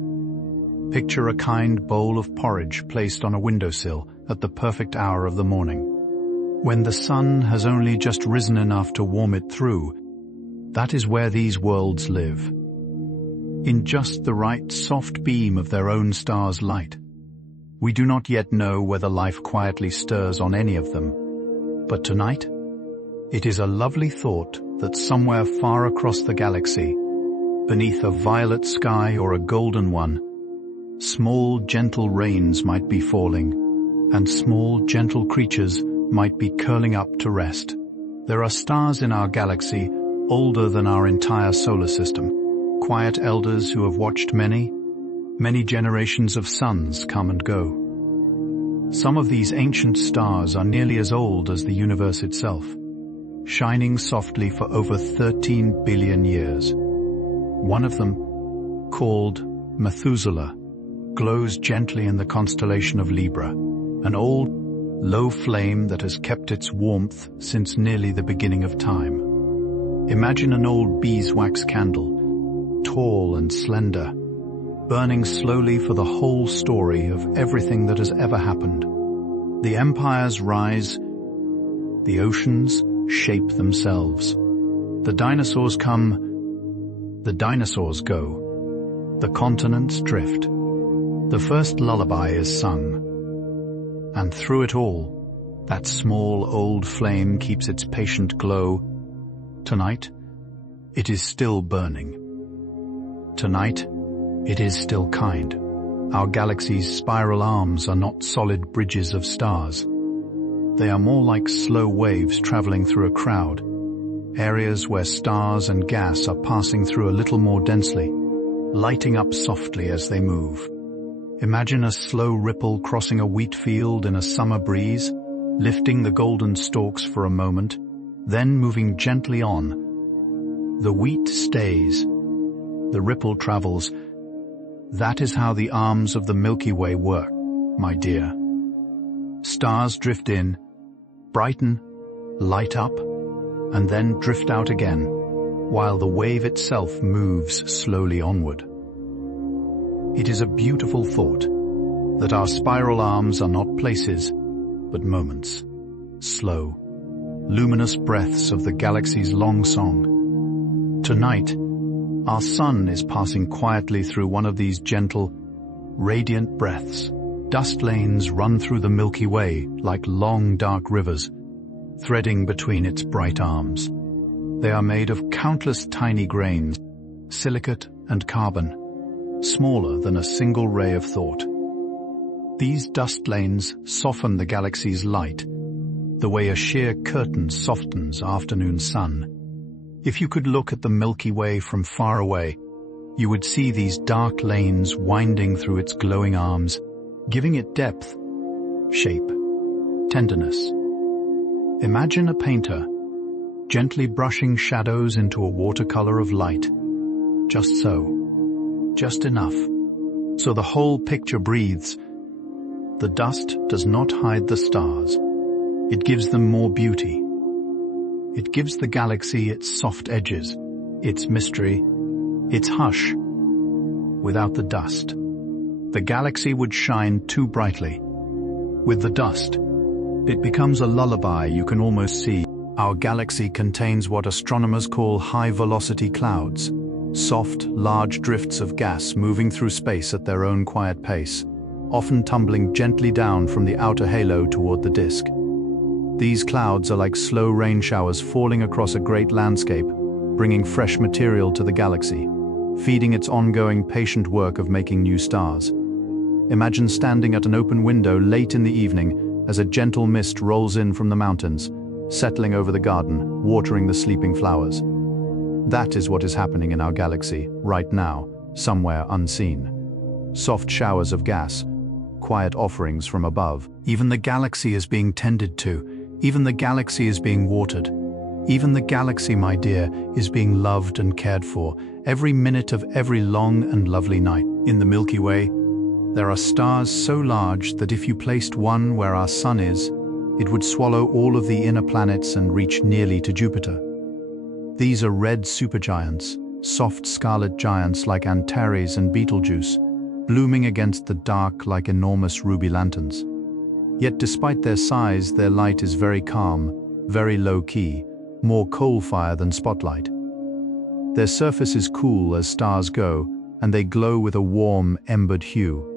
Picture a kind bowl of porridge placed on a windowsill at the perfect hour of the morning. When the sun has only just risen enough to warm it through, that is where these worlds live. In just the right soft beam of their own star's light. We do not yet know whether life quietly stirs on any of them. But tonight, it is a lovely thought that somewhere far across the galaxy, beneath a violet sky or a golden one, small gentle rains might be falling, and small gentle creatures might be curling up to rest. There are stars in our galaxy older than our entire solar system. Quiet elders who have watched many generations of suns come and go. Some of these ancient stars are nearly as old as the universe itself, shining softly for over 13 billion years. One of them, called Methuselah, glows gently in the constellation of Libra, an old, low flame that has kept its warmth since nearly the beginning of time. Imagine an old beeswax candle, tall and slender, burning slowly for the whole story of everything that has ever happened. The empires rise, the oceans shape themselves. The dinosaurs come, the dinosaurs go. The continents drift. The first lullaby is sung. And through it all, that small old flame keeps its patient glow. Tonight, it is still burning. Tonight, it is still kind. Our galaxy's spiral arms are not solid bridges of stars. They are more like slow waves traveling through a crowd, areas where stars and gas are passing through a little more densely, lighting up softly as they move. Imagine a slow ripple crossing a wheat field in a summer breeze, lifting the golden stalks for a moment, then moving gently on. The wheat stays. The ripple travels. That is how the arms of the Milky Way work, my dear. Stars drift in, brighten, light up, and then drift out again, while the wave itself moves slowly onward. It is a beautiful thought that our spiral arms are not places, but moments, slow, luminous breaths of the galaxy's long song. Tonight, our sun is passing quietly through one of these gentle, radiant breaths. Dust lanes run through the Milky Way like long dark rivers, threading between its bright arms. They are made of countless tiny grains, silicate and carbon, smaller than a single ray of thought. These dust lanes soften the galaxy's light, the way a sheer curtain softens afternoon sun. If you could look at the Milky Way from far away, you would see these dark lanes winding through its glowing arms, giving it depth, shape, tenderness. Imagine a painter, gently brushing shadows into a watercolor of light. Just so, just enough, so the whole picture breathes. The dust does not hide the stars. It gives them more beauty. It gives the galaxy its soft edges, its mystery, its hush. without the dust. The galaxy would shine too brightly. With the dust, it becomes a lullaby you can almost see. Our galaxy contains what astronomers call high-velocity clouds, soft, large drifts of gas moving through space at their own quiet pace, often tumbling gently down from the outer halo toward the disk. These clouds are like slow rain showers falling across a great landscape, bringing fresh material to the galaxy, feeding its ongoing patient work of making new stars. Imagine standing at an open window late in the evening as a gentle mist rolls in from the mountains, settling over the garden, watering the sleeping flowers. That is what is happening in our galaxy, right now, somewhere unseen. Soft showers of gas, quiet offerings from above. Even the galaxy is being tended to. Even the galaxy is being watered. Even the galaxy, my dear, is being loved and cared for, every minute of every long and lovely night. In the Milky Way, there are stars so large that if you placed one where our sun is, it would swallow all of the inner planets and reach nearly to Jupiter. These are red supergiants, soft scarlet giants like Antares and Betelgeuse, blooming against the dark like enormous ruby lanterns. Yet despite their size, their light is very calm, very low-key, more coal fire than spotlight. Their surface is cool as stars go, and they glow with a warm, embered hue.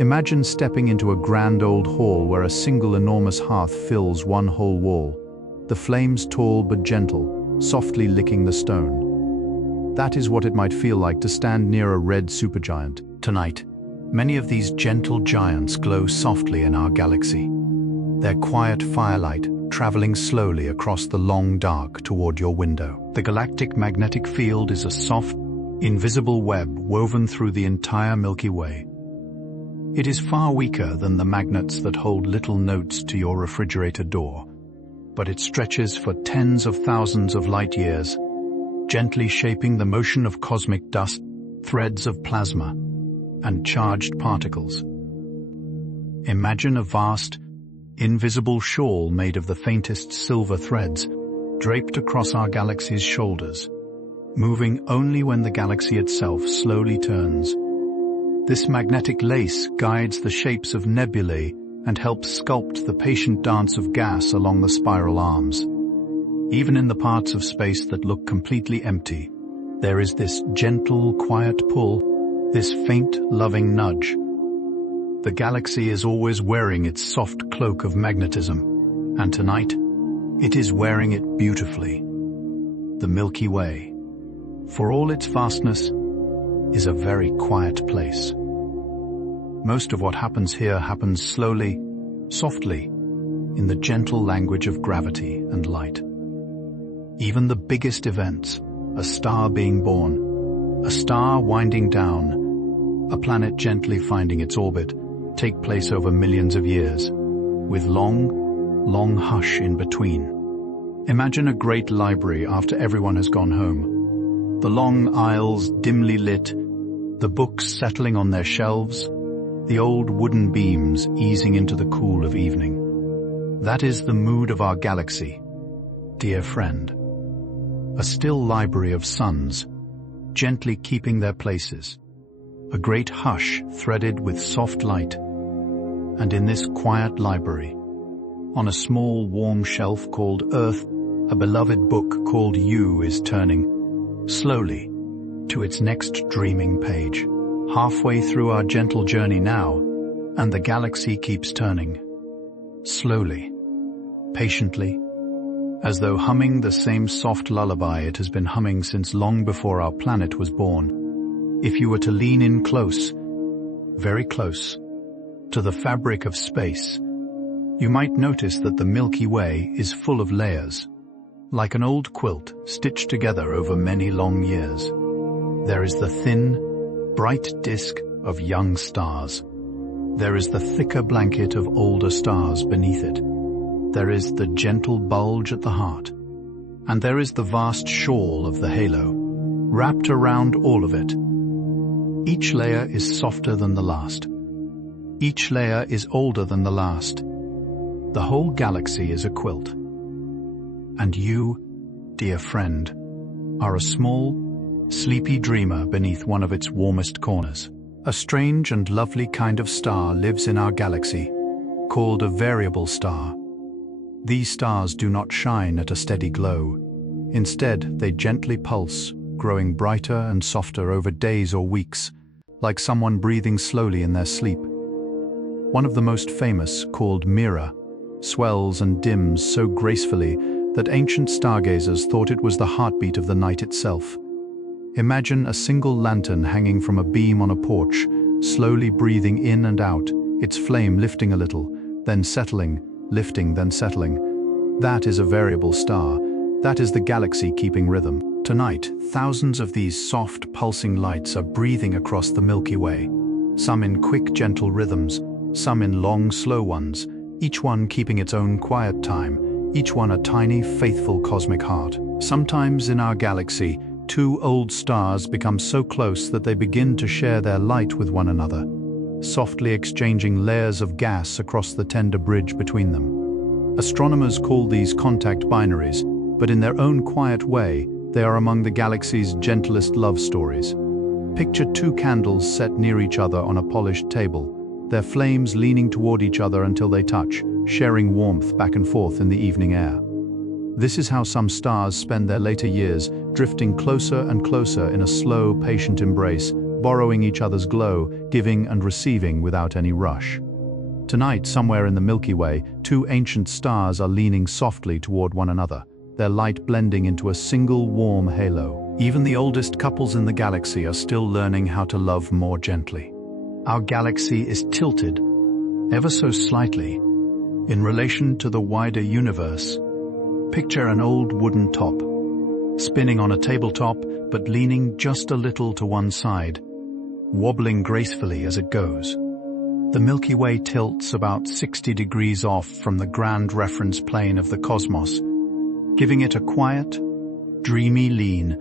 Imagine stepping into a grand old hall where a single enormous hearth fills one whole wall, the flames tall but gentle, softly licking the stone. That is what it might feel like to stand near a red supergiant. Tonight, many of these gentle giants glow softly in our galaxy, their quiet firelight traveling slowly across the long dark toward your window. The galactic magnetic field is a soft, invisible web woven through the entire Milky Way. It is far weaker than the magnets that hold little notes to your refrigerator door, but it stretches for tens of thousands of light years, gently shaping the motion of cosmic dust, threads of plasma, and charged particles. Imagine a vast, invisible shawl made of the faintest silver threads, draped across our galaxy's shoulders, moving only when the galaxy itself slowly turns. This magnetic lace guides the shapes of nebulae and helps sculpt the patient dance of gas along the spiral arms. Even in the parts of space that look completely empty, there is this gentle, quiet pull, this faint, loving nudge. The galaxy is always wearing its soft cloak of magnetism, and tonight, it is wearing it beautifully. The Milky Way, for all its vastness, is a very quiet place. Most of what happens here happens slowly, softly, in the gentle language of gravity and light. Even the biggest events, a star being born, a star winding down, a planet gently finding its orbit, take place over millions of years, with long, long hush in between. Imagine a great library after everyone has gone home. The long aisles dimly lit, the books settling on their shelves, the old wooden beams easing into the cool of evening. That is the mood of our galaxy, dear friend. A still library of suns, gently keeping their places. A great hush threaded with soft light. And in this quiet library, on a small warm shelf called Earth, a beloved book called You is turning, slowly, to its next dreaming page. Halfway through our gentle journey now, and the galaxy keeps turning. Slowly, patiently, as though humming the same soft lullaby it has been humming since long before our planet was born. If you were to lean in close, very close, to the fabric of space, you might notice that the Milky Way is full of layers, like an old quilt stitched together over many long years. There is the thin, bright disk of young stars. There is the thicker blanket of older stars beneath it. There is the gentle bulge at the heart. And there is the vast shawl of the halo, wrapped around all of it. Each layer is softer than the last. Each layer is older than the last. The whole galaxy is a quilt. And you, dear friend, are a small, sleepy dreamer beneath one of its warmest corners. A strange and lovely kind of star lives in our galaxy, called a variable star. These stars do not shine at a steady glow. Instead, they gently pulse, growing brighter and softer over days or weeks, like someone breathing slowly in their sleep. One of the most famous, called Mira, swells and dims so gracefully that ancient stargazers thought it was the heartbeat of the night itself. Imagine a single lantern hanging from a beam on a porch, slowly breathing in and out, its flame lifting a little, then settling, lifting, then settling. That is a variable star. That is the galaxy keeping rhythm. Tonight, thousands of these soft, pulsing lights are breathing across the Milky Way, some in quick, gentle rhythms, some in long, slow ones, each one keeping its own quiet time, each one a tiny, faithful cosmic heart. Sometimes in our galaxy, two old stars become so close that they begin to share their light with one another, softly exchanging layers of gas across the tender bridge between them. Astronomers call these contact binaries, but in their own quiet way, they are among the galaxy's gentlest love stories. Picture two candles set near each other on a polished table, their flames leaning toward each other until they touch, sharing warmth back and forth in the evening air. This is how some stars spend their later years, drifting closer and closer in a slow, patient embrace, borrowing each other's glow, giving and receiving without any rush. Tonight, somewhere in the Milky Way, two ancient stars are leaning softly toward one another, their light blending into a single warm halo. Even the oldest couples in the galaxy are still learning how to love more gently. Our galaxy is tilted, ever so slightly, in relation to the wider universe. Picture an old wooden top, spinning on a tabletop but leaning just a little to one side, wobbling gracefully as it goes. The Milky Way tilts about 60 degrees off from the grand reference plane of the cosmos, giving it a quiet, dreamy lean.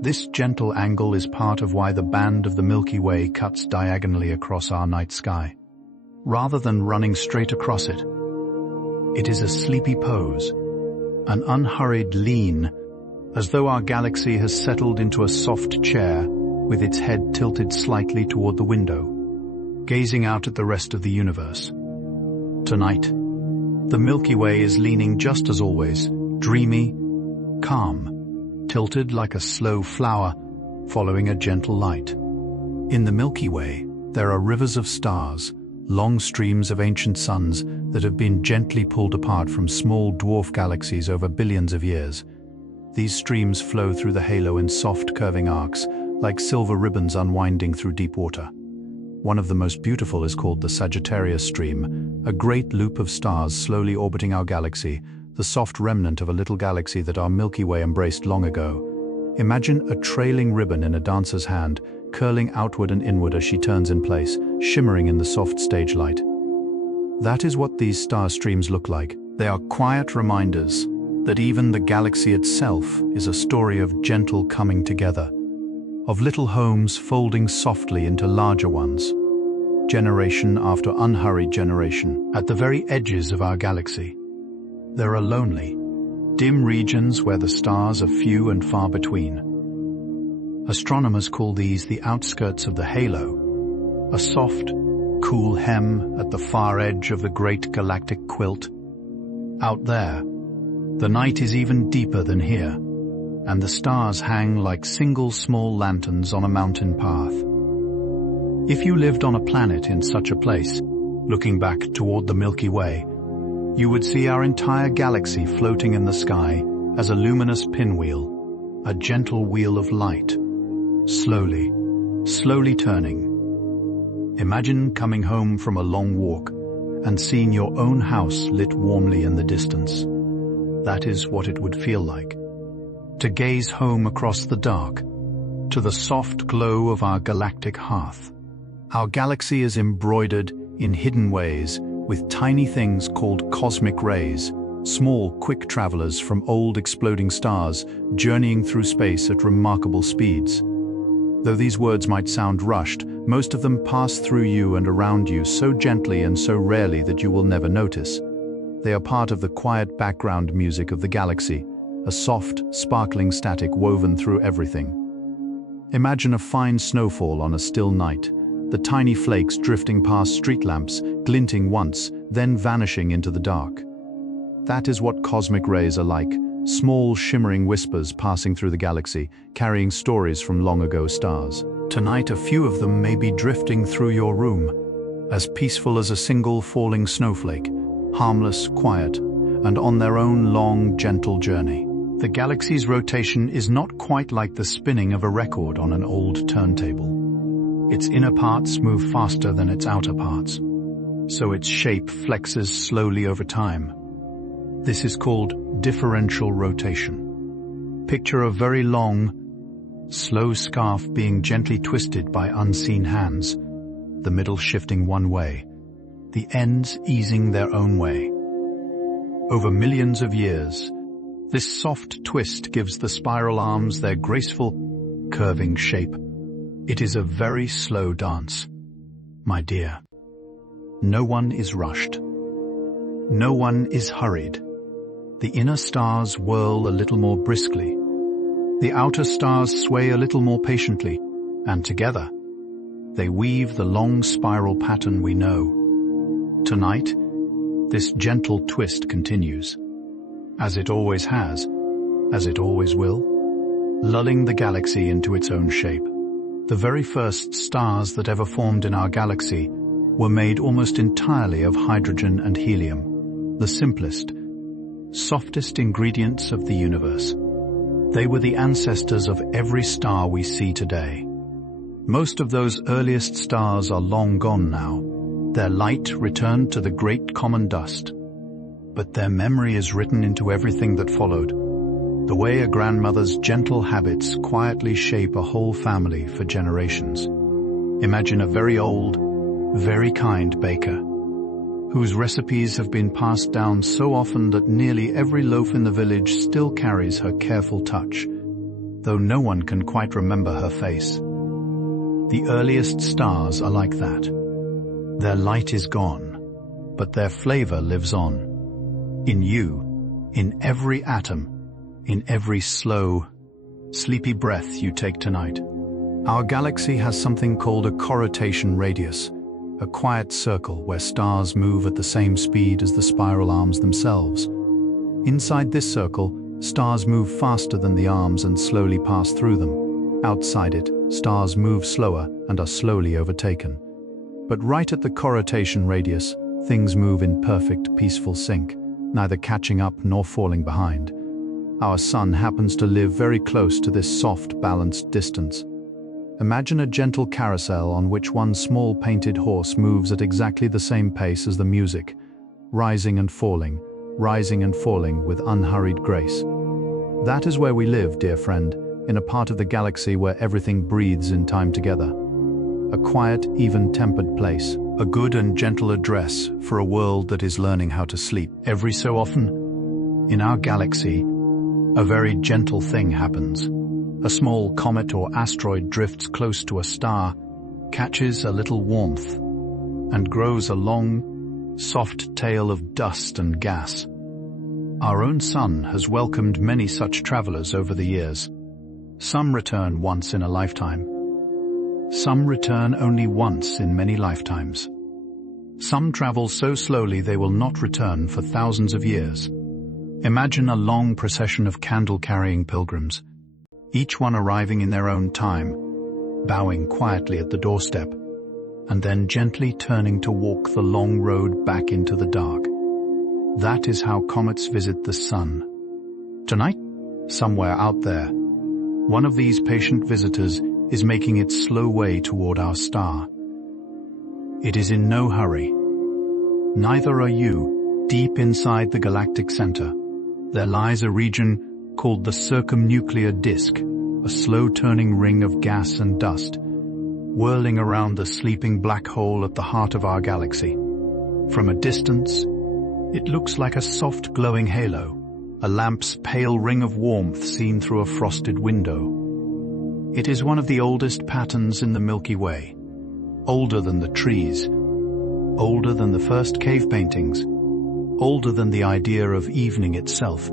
This gentle angle is part of why the band of the Milky Way cuts diagonally across our night sky. Rather than running straight across it, it is a sleepy pose, an unhurried lean, as though our galaxy has settled into a soft chair with its head tilted slightly toward the window, gazing out at the rest of the universe. Tonight, the Milky Way is leaning just as always, dreamy, calm, tilted like a slow flower, following a gentle light. In the Milky Way, there are rivers of stars, long streams of ancient suns that have been gently pulled apart from small dwarf galaxies over billions of years. These streams flow through the halo in soft, curving arcs, like silver ribbons unwinding through deep water. One of the most beautiful is called the Sagittarius Stream, a great loop of stars slowly orbiting our galaxy, the soft remnant of a little galaxy that our Milky Way embraced long ago. Imagine a trailing ribbon in a dancer's hand, curling outward and inward as she turns in place, shimmering in the soft stage light. That is what these star streams look like. They are quiet reminders that even the galaxy itself is a story of gentle coming together, of little homes folding softly into larger ones, generation after unhurried generation. At the very edges of our galaxy, there are lonely, dim regions where the stars are few and far between. Astronomers call these the outskirts of the halo, a soft, cool hem at the far edge of the great galactic quilt. Out there, the night is even deeper than here, and the stars hang like single small lanterns on a mountain path. If you lived on a planet in such a place, looking back toward the Milky Way, you would see our entire galaxy floating in the sky as a luminous pinwheel, a gentle wheel of light, slowly, slowly turning. Imagine coming home from a long walk and seeing your own house lit warmly in the distance. That is what it would feel like, to gaze home across the dark, to the soft glow of our galactic hearth. Our galaxy is embroidered in hidden ways with tiny things called cosmic rays, small, quick travelers from old exploding stars journeying through space at remarkable speeds. Though these words might sound rushed, most of them pass through you and around you so gently and so rarely that you will never notice. They are part of the quiet background music of the galaxy, a soft, sparkling static woven through everything. Imagine a fine snowfall on a still night, the tiny flakes drifting past street lamps, glinting once, then vanishing into the dark. That is what cosmic rays are like, small shimmering whispers passing through the galaxy, carrying stories from long-ago stars. Tonight a few of them may be drifting through your room, as peaceful as a single falling snowflake, harmless, quiet, and on their own long, gentle journey. The galaxy's rotation is not quite like the spinning of a record on an old turntable. Its inner parts move faster than its outer parts, so its shape flexes slowly over time. This is called differential rotation. Picture a very long, slow scarf being gently twisted by unseen hands, the middle shifting one way, the ends easing their own way. Over millions of years, this soft twist gives the spiral arms their graceful, curving shape. It is a very slow dance, my dear. No one is rushed. No one is hurried. The inner stars whirl a little more briskly. The outer stars sway a little more patiently, and together, they weave the long spiral pattern we know. Tonight, this gentle twist continues, as it always has, as it always will, lulling the galaxy into its own shape. The very first stars that ever formed in our galaxy were made almost entirely of hydrogen and helium, the simplest, softest ingredients of the universe. They were the ancestors of every star we see today. Most of those earliest stars are long gone now. Their light returned to the great common dust. But their memory is written into everything that followed, the way a grandmother's gentle habits quietly shape a whole family for generations. Imagine a very old, very kind baker, whose recipes have been passed down so often that nearly every loaf in the village still carries her careful touch, though no one can quite remember her face. The earliest stars are like that. Their light is gone, but their flavor lives on. In you, in every atom, in every slow, sleepy breath you take tonight. Our galaxy has something called a corrotation radius, a quiet circle where stars move at the same speed as the spiral arms themselves. Inside this circle, stars move faster than the arms and slowly pass through them. Outside it, stars move slower and are slowly overtaken. But right at the corrotation radius, things move in perfect, peaceful sync, neither catching up nor falling behind. Our sun happens to live very close to this soft, balanced distance. Imagine a gentle carousel on which one small painted horse moves at exactly the same pace as the music, rising and falling with unhurried grace. That is where we live, dear friend, in a part of the galaxy where everything breathes in time together. A quiet, even-tempered place, a good and gentle address for a world that is learning how to sleep. Every so often, in our galaxy, a very gentle thing happens. A small comet or asteroid drifts close to a star, catches a little warmth, and grows a long, soft tail of dust and gas. Our own sun has welcomed many such travelers over the years. Some return once in a lifetime. Some return only once in many lifetimes. Some travel so slowly they will not return for thousands of years. Imagine a long procession of candle-carrying pilgrims, each one arriving in their own time, bowing quietly at the doorstep, and then gently turning to walk the long road back into the dark. That is how comets visit the sun. Tonight, somewhere out there, one of these patient visitors is making its slow way toward our star. It is in no hurry. Neither are you. Deep inside the galactic center, there lies a region called the circumnuclear disk, a slow-turning ring of gas and dust, whirling around the sleeping black hole at the heart of our galaxy. From a distance, it looks like a soft glowing halo, a lamp's pale ring of warmth seen through a frosted window. It is one of the oldest patterns in the Milky Way, older than the trees, older than the first cave paintings, older than the idea of evening itself.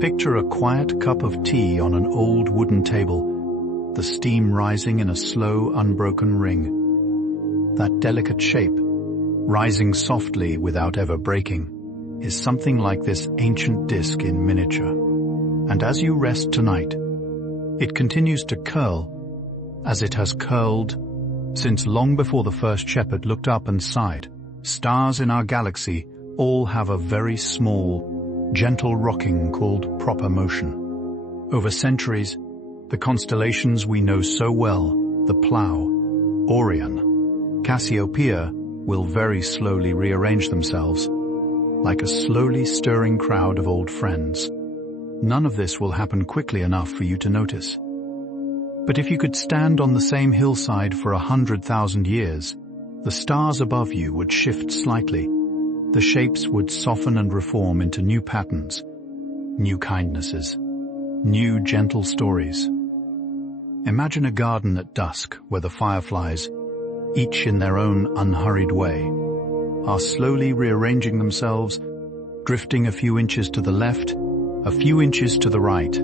Picture a quiet cup of tea on an old wooden table, the steam rising in a slow, unbroken ring. That delicate shape, rising softly without ever breaking, is something like this ancient disk in miniature. And as you rest tonight, it continues to curl, as it has curled since long before the first shepherd looked up and sighed. Stars in our galaxy all have a very small, gentle rocking called proper motion. Over centuries, the constellations we know so well, the Plough, Orion, Cassiopeia, will very slowly rearrange themselves, like a slowly stirring crowd of old friends. None of this will happen quickly enough for you to notice. But if you could stand on the same hillside for 100,000 years, the stars above you would shift slightly. The shapes would soften and reform into new patterns, new kindnesses, new gentle stories. Imagine a garden at dusk where the fireflies, each in their own unhurried way, are slowly rearranging themselves, drifting a few inches to the left, a few inches to the right,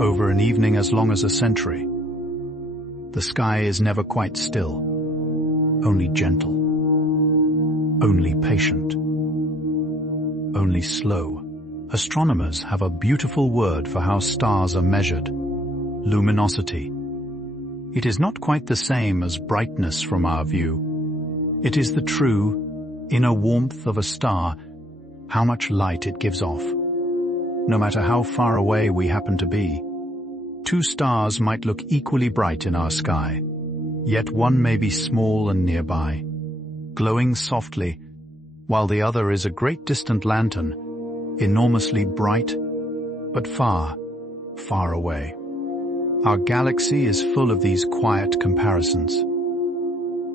over an evening as long as a century. The sky is never quite still, only gentle, only patient, only slow. Astronomers have a beautiful word for how stars are measured: luminosity. It is not quite the same as brightness from our view. It is the true, inner warmth of a star, how much light it gives off. No matter how far away we happen to be, two stars might look equally bright in our sky, yet one may be small and nearby, glowing softly, while the other is a great distant lantern, enormously bright, but far, far away. Our galaxy is full of these quiet comparisons.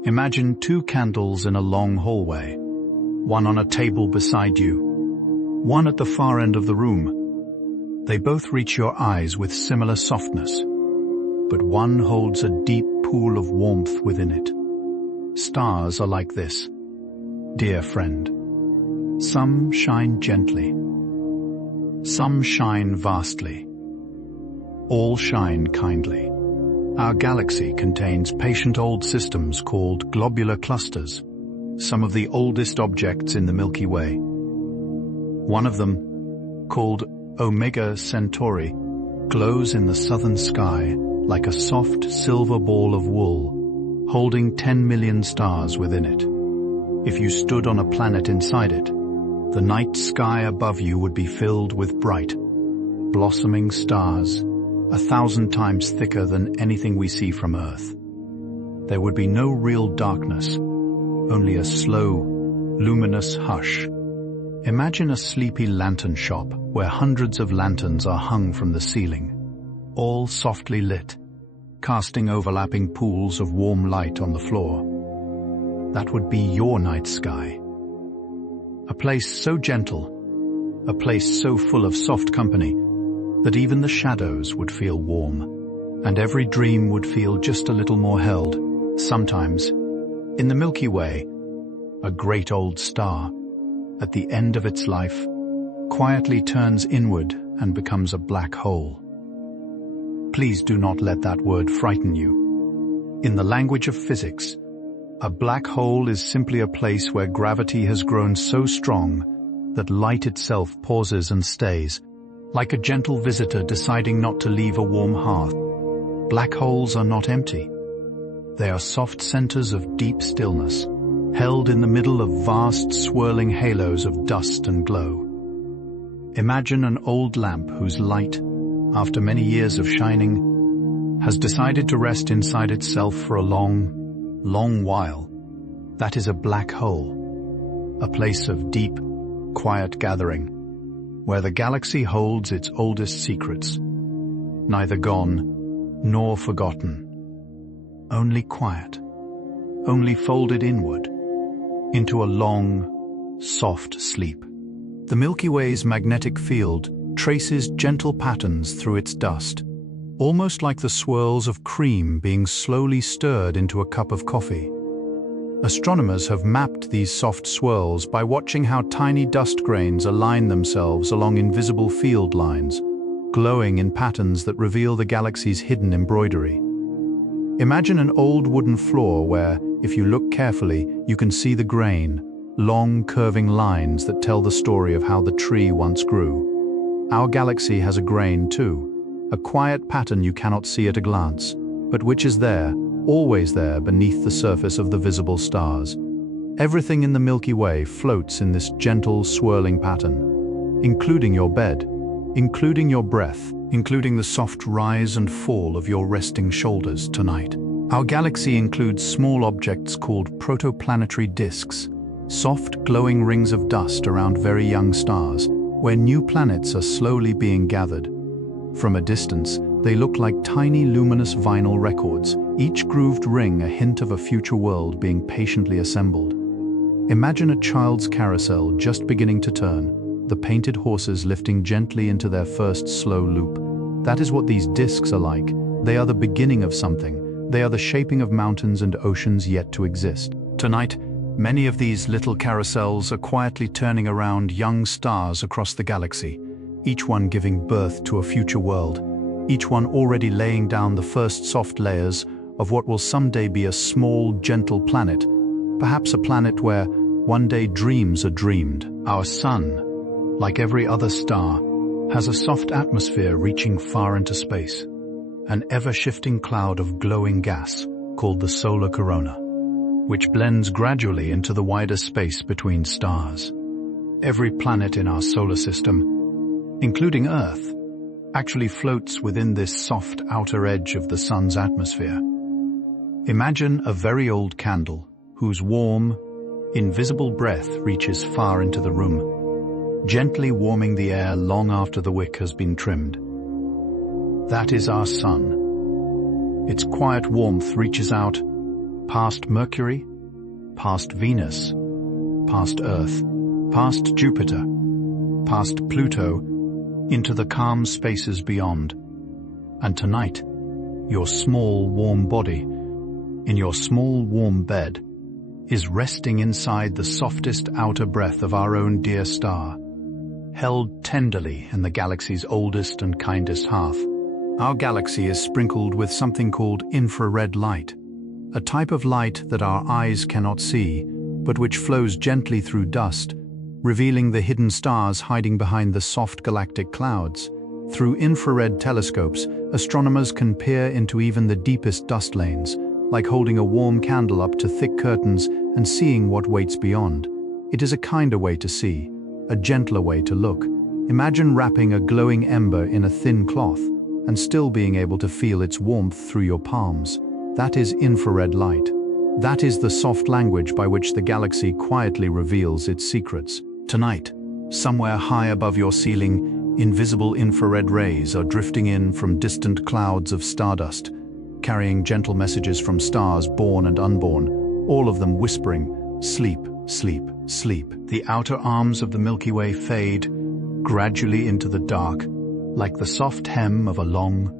Imagine two candles in a long hallway, one on a table beside you, one at the far end of the room. They both reach your eyes with similar softness, but one holds a deep pool of warmth within it. Stars are like this, dear friend. Some shine gently, some shine vastly. All shine kindly. Our galaxy contains patient old systems called globular clusters, some of the oldest objects in the Milky Way. One of them, called Omega Centauri, glows in the southern sky like a soft silver ball of wool, holding 10 million stars within it. If you stood on a planet inside it, the night sky above you would be filled with bright, blossoming stars, 1,000 times thicker than anything we see from Earth. There would be no real darkness, only a slow, luminous hush. Imagine a sleepy lantern shop where hundreds of lanterns are hung from the ceiling, all softly lit, casting overlapping pools of warm light on the floor. That would be your night sky. A place so gentle, a place so full of soft company, that even the shadows would feel warm, and every dream would feel just a little more held. Sometimes, in the Milky Way, a great old star, at the end of its life, quietly turns inward and becomes a black hole. Please do not let that word frighten you. In the language of physics, a black hole is simply a place where gravity has grown so strong that light itself pauses and stays, like a gentle visitor deciding not to leave a warm hearth. Black holes are not empty. They are soft centers of deep stillness, held in the middle of vast swirling halos of dust and glow. Imagine an old lamp whose light, after many years of shining, has decided to rest inside itself for a long, long while. That is a black hole, a place of deep, quiet gathering, where the galaxy holds its oldest secrets, neither gone nor forgotten, only quiet, only folded inward, into a long, soft sleep. The Milky Way's magnetic field traces gentle patterns through its dust, almost like the swirls of cream being slowly stirred into a cup of coffee. Astronomers have mapped these soft swirls by watching how tiny dust grains align themselves along invisible field lines, glowing in patterns that reveal the galaxy's hidden embroidery. Imagine an old wooden floor where, if you look carefully, you can see the grain, long curving lines that tell the story of how the tree once grew. Our galaxy has a grain too, a quiet pattern you cannot see at a glance, but which is there, always there beneath the surface of the visible stars. Everything in the Milky Way floats in this gentle, swirling pattern, including your bed, including your breath, including the soft rise and fall of your resting shoulders tonight. Our galaxy includes small objects called protoplanetary disks, soft glowing rings of dust around very young stars, where new planets are slowly being gathered. From a distance, they look like tiny luminous vinyl records, each grooved ring a hint of a future world being patiently assembled. Imagine a child's carousel just beginning to turn, the painted horses lifting gently into their first slow loop. That is what these disks are like. They are the beginning of something. They are the shaping of mountains and oceans yet to exist. Tonight, many of these little carousels are quietly turning around young stars across the galaxy, each one giving birth to a future world, each one already laying down the first soft layers of what will someday be a small, gentle planet, perhaps a planet where one day dreams are dreamed. Our sun, like every other star, has a soft atmosphere reaching far into space, an ever-shifting cloud of glowing gas called the solar corona, which blends gradually into the wider space between stars. Every planet in our solar system, including Earth, actually floats within this soft outer edge of the sun's atmosphere. Imagine a very old candle whose warm, invisible breath reaches far into the room, gently warming the air long after the wick has been trimmed. That is our sun. Its quiet warmth reaches out past Mercury, past Venus, past Earth, past Jupiter, past Pluto, into the calm spaces beyond. And tonight, your small warm body, in your small warm bed, is resting inside the softest outer breath of our own dear star, held tenderly in the galaxy's oldest and kindest hearth. Our galaxy is sprinkled with something called infrared light, a type of light that our eyes cannot see, but which flows gently through dust, revealing the hidden stars hiding behind the soft galactic clouds. Through infrared telescopes, astronomers can peer into even the deepest dust lanes, like holding a warm candle up to thick curtains and seeing what waits beyond. It is a kinder way to see, a gentler way to look. Imagine wrapping a glowing ember in a thin cloth and still being able to feel its warmth through your palms. That is infrared light. That is the soft language by which the galaxy quietly reveals its secrets. Tonight, somewhere high above your ceiling, invisible infrared rays are drifting in from distant clouds of stardust, carrying gentle messages from stars born and unborn, all of them whispering, "Sleep, sleep, sleep." The outer arms of the Milky Way fade gradually into the dark, like the soft hem of a long,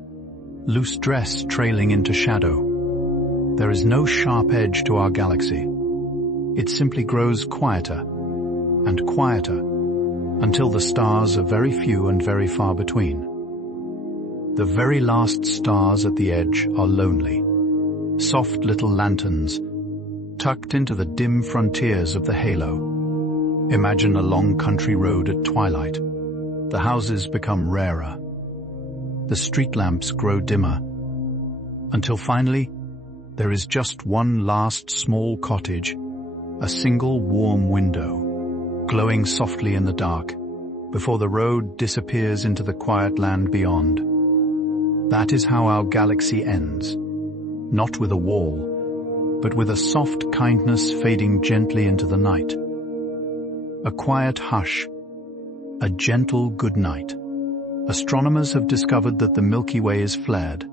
loose dress trailing into shadow. There is no sharp edge to our galaxy. It simply grows quieter and quieter until the stars are very few and very far between. The very last stars at the edge are lonely, soft little lanterns tucked into the dim frontiers of the halo. Imagine a long country road at twilight. The houses become rarer. The street lamps grow dimmer, until finally there is just one last small cottage, a single warm window, glowing softly in the dark, before the road disappears into the quiet land beyond. That is how our galaxy ends, not with a wall, but with a soft kindness fading gently into the night. A quiet hush, a gentle good night. Astronomers have discovered that the Milky Way is flared.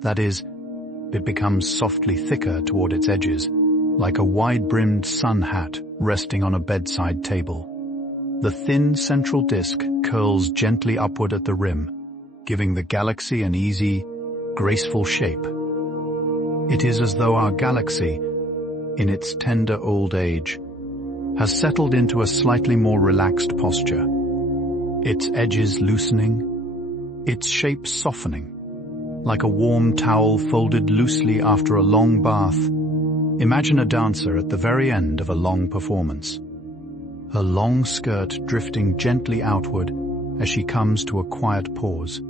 That is, it becomes softly thicker toward its edges, like a wide-brimmed sun hat resting on a bedside table. The thin central disk curls gently upward at the rim, giving the galaxy an easy, graceful shape. It is as though our galaxy, in its tender old age, has settled into a slightly more relaxed posture, its edges loosening, its shape softening, like a warm towel folded loosely after a long bath. Imagine a dancer at the very end of a long performance, her long skirt drifting gently outward as she comes to a quiet pause.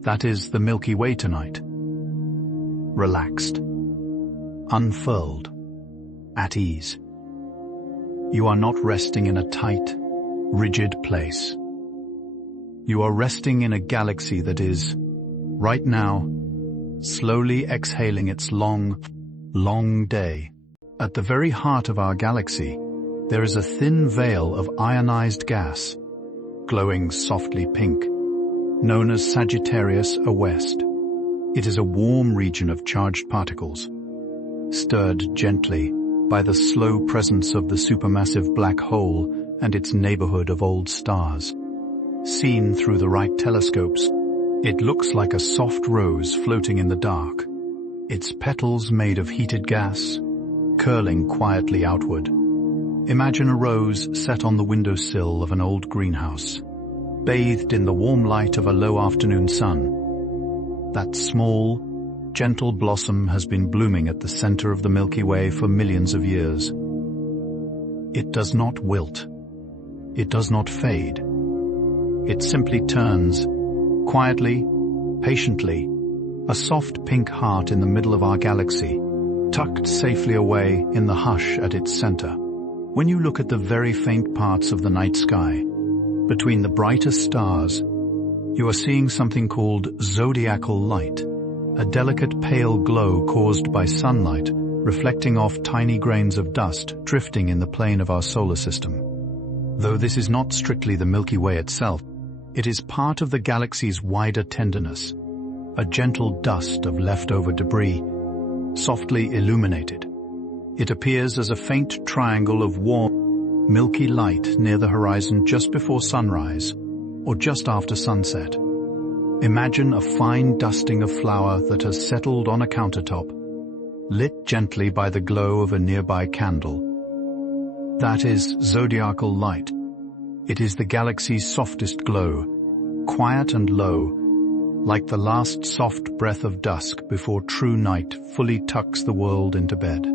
That is the Milky Way tonight. Relaxed, unfurled, at ease. You are not resting in a tight, rigid place. You are resting in a galaxy that is, right now, slowly exhaling its long, long day. At the very heart of our galaxy, there is a thin veil of ionized gas, glowing softly pink, known as Sagittarius A West. It is a warm region of charged particles, stirred gently by the slow presence of the supermassive black hole and its neighborhood of old stars. Seen through the right telescopes, it looks like a soft rose floating in the dark, its petals made of heated gas, curling quietly outward. Imagine a rose set on the windowsill of an old greenhouse, bathed in the warm light of a low afternoon sun. That small, gentle blossom has been blooming at the center of the Milky Way for millions of years. It does not wilt. It does not fade. It simply turns, quietly, patiently, a soft pink heart in the middle of our galaxy, tucked safely away in the hush at its center. When you look at the very faint parts of the night sky, between the brightest stars, you are seeing something called zodiacal light, a delicate pale glow caused by sunlight reflecting off tiny grains of dust drifting in the plane of our solar system. Though this is not strictly the Milky Way itself, it is part of the galaxy's wider tenderness, a gentle dust of leftover debris, softly illuminated. It appears as a faint triangle of warm, milky light near the horizon just before sunrise or just after sunset. Imagine a fine dusting of flour that has settled on a countertop, lit gently by the glow of a nearby candle. That is zodiacal light. It is the galaxy's softest glow, quiet and low, like the last soft breath of dusk before true night fully tucks the world into bed.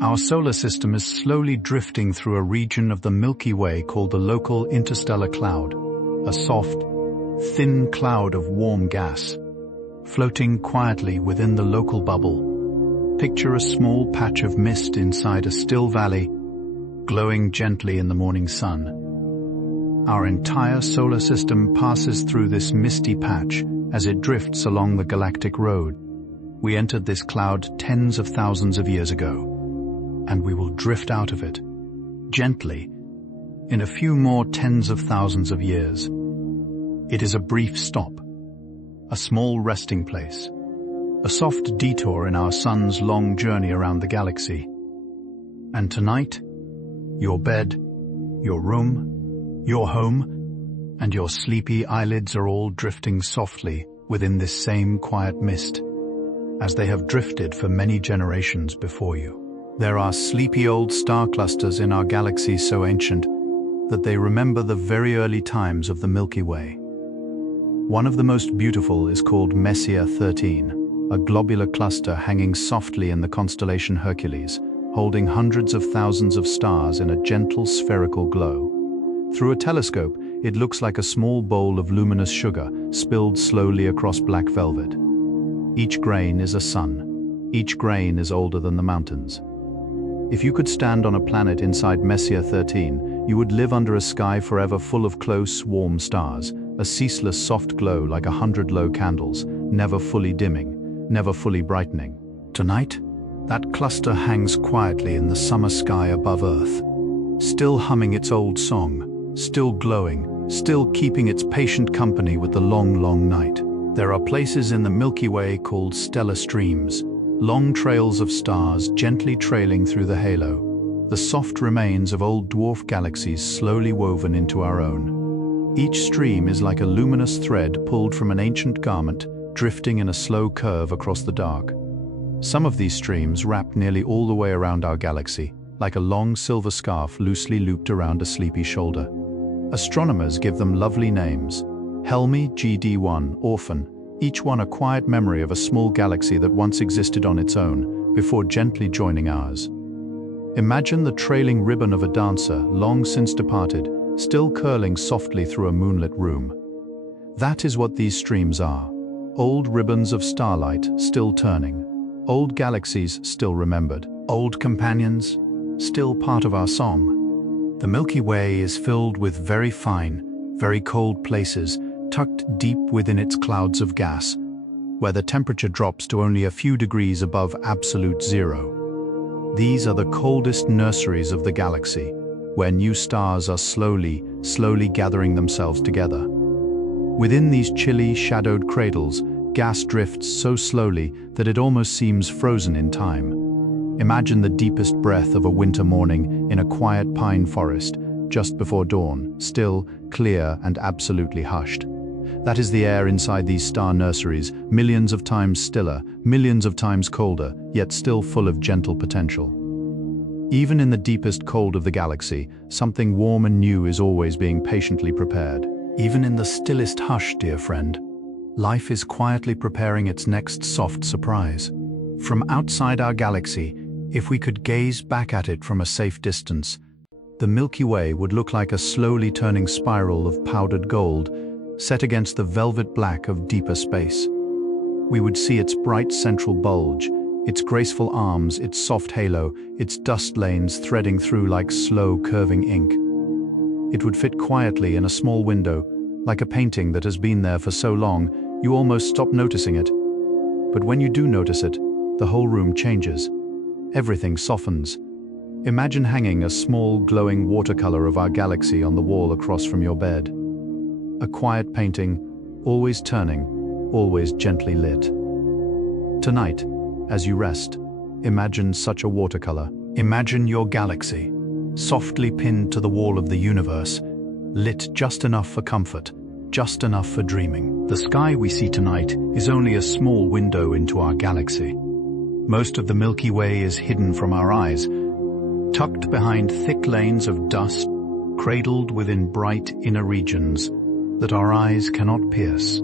Our solar system is slowly drifting through a region of the Milky Way called the local interstellar cloud, a soft, thin cloud of warm gas, floating quietly within the local bubble. Picture a small patch of mist inside a still valley, glowing gently in the morning sun. Our entire solar system passes through this misty patch as it drifts along the galactic road. We entered this cloud tens of thousands of years ago, and we will drift out of it, gently, in a few more tens of thousands of years. It is a brief stop, a small resting place, a soft detour in our sun's long journey around the galaxy. And tonight, your bed, your room, your home, and your sleepy eyelids are all drifting softly within this same quiet mist, as they have drifted for many generations before you. There are sleepy old star clusters in our galaxy so ancient that they remember the very early times of the Milky Way. One of the most beautiful is called Messier 13, a globular cluster hanging softly in the constellation Hercules, holding hundreds of thousands of stars in a gentle spherical glow. Through a telescope, it looks like a small bowl of luminous sugar spilled slowly across black velvet. Each grain is a sun. Each grain is older than the mountains. If you could stand on a planet inside Messier 13, you would live under a sky forever full of close, warm stars, a ceaseless soft glow like 100 low candles, never fully dimming, never fully brightening. Tonight, that cluster hangs quietly in the summer sky above Earth, still humming its old song, still glowing, still keeping its patient company with the long, long night. There are places in the Milky Way called stellar streams, long trails of stars gently trailing through the halo, the soft remains of old dwarf galaxies slowly woven into our own. Each stream is like a luminous thread pulled from an ancient garment, drifting in a slow curve across the dark. Some of these streams wrap nearly all the way around our galaxy, like a long silver scarf loosely looped around a sleepy shoulder. Astronomers give them lovely names: Helmi GD1, Orphan, each one a quiet memory of a small galaxy that once existed on its own, before gently joining ours. Imagine the trailing ribbon of a dancer, long since departed, still curling softly through a moonlit room. That is what these streams are. Old ribbons of starlight, still turning. Old galaxies, still remembered. Old companions, still part of our song. The Milky Way is filled with very fine, very cold places, tucked deep within its clouds of gas, where the temperature drops to only a few degrees above absolute zero. These are the coldest nurseries of the galaxy, where new stars are slowly gathering themselves together. Within these chilly, shadowed cradles, gas drifts so slowly that it almost seems frozen in time. Imagine the deepest breath of a winter morning in a quiet pine forest, just before dawn, still, clear, and absolutely hushed. That is the air inside these star nurseries, millions of times stiller, millions of times colder, yet still full of gentle potential. Even in the deepest cold of the galaxy, something warm and new is always being patiently prepared. Even in the stillest hush, dear friend, life is quietly preparing its next soft surprise. From outside our galaxy, if we could gaze back at it from a safe distance, the Milky Way would look like a slowly turning spiral of powdered gold, set against the velvet black of deeper space. We would see its bright central bulge, its graceful arms, its soft halo, its dust lanes threading through like slow curving ink. It would fit quietly in a small window, like a painting that has been there for so long, you almost stop noticing it. But when you do notice it, the whole room changes. Everything softens. Imagine hanging a small glowing watercolor of our galaxy on the wall across from your bed. A quiet painting, always turning, always gently lit. Tonight, as you rest, imagine such a watercolor. Imagine your galaxy, softly pinned to the wall of the universe, lit just enough for comfort, just enough for dreaming. The sky we see tonight is only a small window into our galaxy. Most of the Milky Way is hidden from our eyes, tucked behind thick lanes of dust, cradled within bright inner regions that our eyes cannot pierce.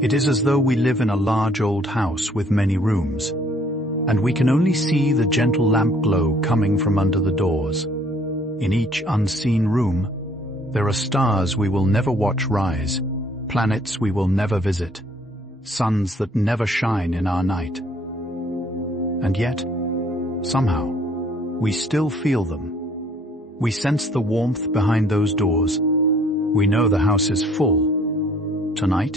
It is as though we live in a large old house with many rooms, and we can only see the gentle lamp glow coming from under the doors. In each unseen room, there are stars we will never watch rise, planets we will never visit, suns that never shine in our night. And yet, somehow, we still feel them. We sense the warmth behind those doors. We know the house is full. Tonight,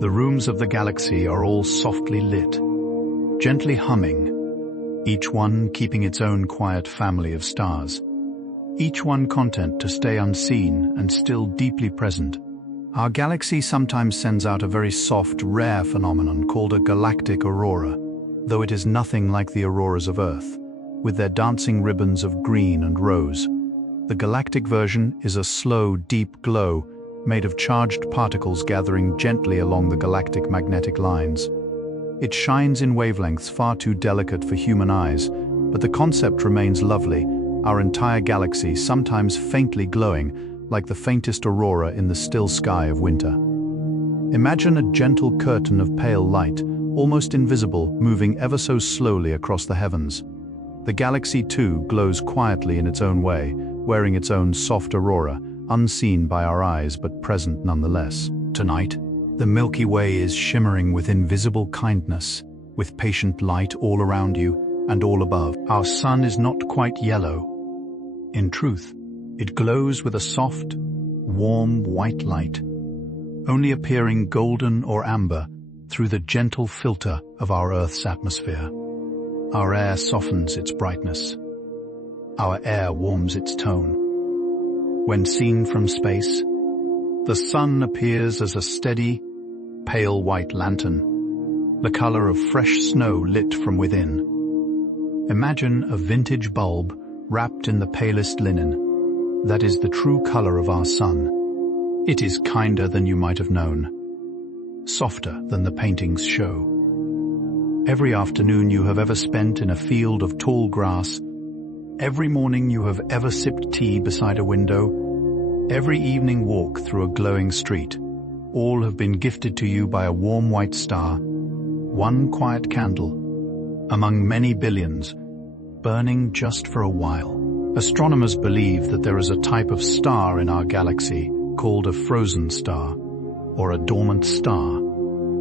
the rooms of the galaxy are all softly lit, gently humming, each one keeping its own quiet family of stars, each one content to stay unseen and still deeply present. Our galaxy sometimes sends out a very soft, rare phenomenon called a galactic aurora, though it is nothing like the auroras of Earth, with their dancing ribbons of green and rose. The galactic version is a slow, deep glow made of charged particles gathering gently along the galactic magnetic lines. It shines in wavelengths far too delicate for human eyes, but the concept remains lovely, our entire galaxy sometimes faintly glowing, like the faintest aurora in the still sky of winter. Imagine a gentle curtain of pale light, almost invisible, moving ever so slowly across the heavens. The galaxy too glows quietly in its own way, wearing its own soft aurora, unseen by our eyes but present nonetheless. Tonight, the Milky Way is shimmering with invisible kindness, with patient light all around you and all above. Our sun is not quite yellow. In truth, it glows with a soft, warm white light, only appearing golden or amber through the gentle filter of our Earth's atmosphere. Our air softens its brightness. Our air warms its tone. When seen from space, the sun appears as a steady, pale white lantern, the color of fresh snow lit from within. Imagine a vintage bulb wrapped in the palest linen. That is the true color of our sun. It is kinder than you might have known, softer than the paintings show. Every afternoon you have ever spent in a field of tall grass, every morning you have ever sipped tea beside a window, every evening walk through a glowing street, all have been gifted to you by a warm white star, one quiet candle, among many billions, burning just for a while. Astronomers believe that there is a type of star in our galaxy called a frozen star, or a dormant star,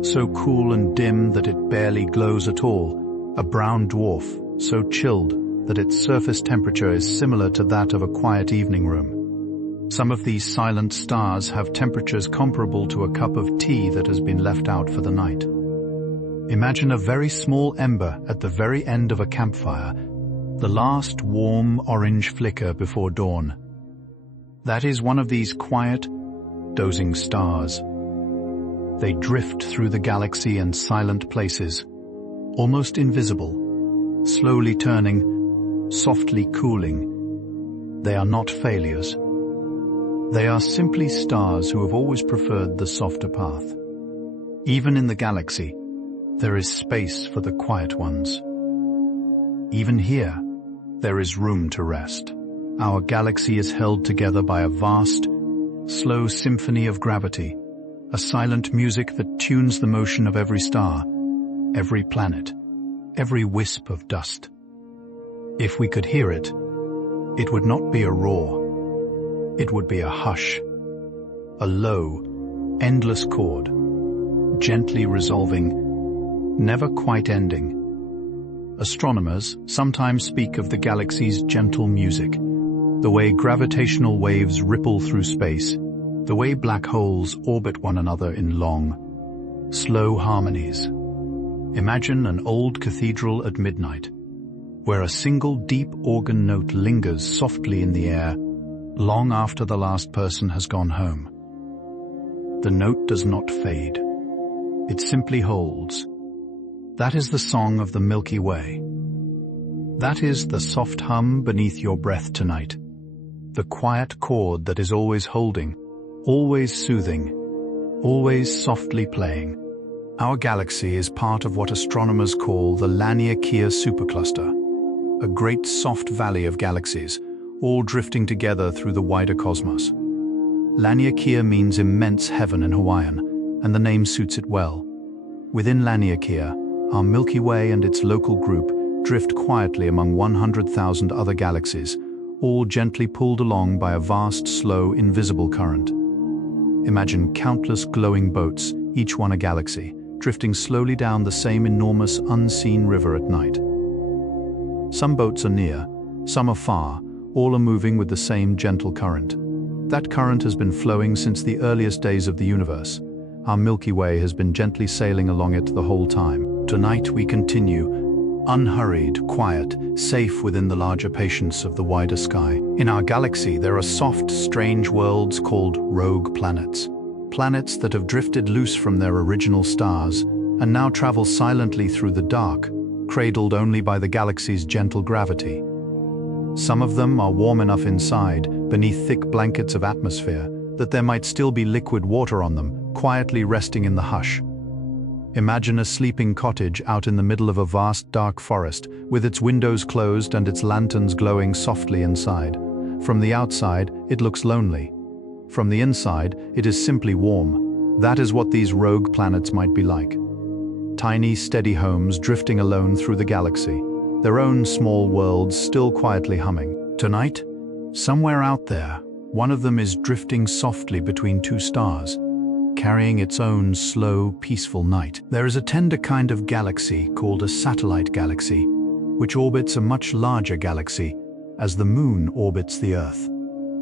so cool and dim that it barely glows at all, a brown dwarf, so chilled that its surface temperature is similar to that of a quiet evening room. Some of these silent stars have temperatures comparable to a cup of tea that has been left out for the night. Imagine a very small ember at the very end of a campfire, the last warm orange flicker before dawn. That is one of these quiet, dozing stars. They drift through the galaxy in silent places, almost invisible, slowly turning, softly cooling. They are not failures. They are simply stars who have always preferred the softer path. Even in the galaxy, there is space for the quiet ones. Even here, there is room to rest. Our galaxy is held together by a vast, slow symphony of gravity, a silent music that tunes the motion of every star, every planet, every wisp of dust. If we could hear it, it would not be a roar. It would be a hush, a low, endless chord, gently resolving, never quite ending. Astronomers sometimes speak of the galaxy's gentle music, the way gravitational waves ripple through space, the way black holes orbit one another in long, slow harmonies. Imagine an old cathedral at midnight, where a single deep organ note lingers softly in the air, long after the last person has gone home. The note does not fade. It simply holds. That is the song of the Milky Way. That is the soft hum beneath your breath tonight. The quiet chord that is always holding, always soothing, always softly playing. Our galaxy is part of what astronomers call the Laniakea supercluster, a great soft valley of galaxies, all drifting together through the wider cosmos. Laniakea means immense heaven in Hawaiian, and the name suits it well. Within Laniakea, our Milky Way and its local group drift quietly among 100,000 other galaxies, all gently pulled along by a vast, slow, invisible current. Imagine countless glowing boats, each one a galaxy, drifting slowly down the same enormous, unseen river at night. Some boats are near, some are far, all are moving with the same gentle current. That current has been flowing since the earliest days of the universe. Our Milky Way has been gently sailing along it the whole time. Tonight we continue, unhurried, quiet, safe within the larger patience of the wider sky. In our galaxy there are soft, strange worlds called rogue planets. Planets that have drifted loose from their original stars and now travel silently through the dark, cradled only by the galaxy's gentle gravity. Some of them are warm enough inside, beneath thick blankets of atmosphere, that there might still be liquid water on them, quietly resting in the hush. Imagine a sleeping cottage out in the middle of a vast dark forest, with its windows closed and its lanterns glowing softly inside. From the outside, it looks lonely. From the inside, it is simply warm. That is what these rogue planets might be like. Tiny, steady homes drifting alone through the galaxy, their own small worlds still quietly humming. Tonight, somewhere out there, one of them is drifting softly between two stars, carrying its own slow, peaceful night. There is a tender kind of galaxy called a satellite galaxy, which orbits a much larger galaxy, as the Moon orbits the Earth.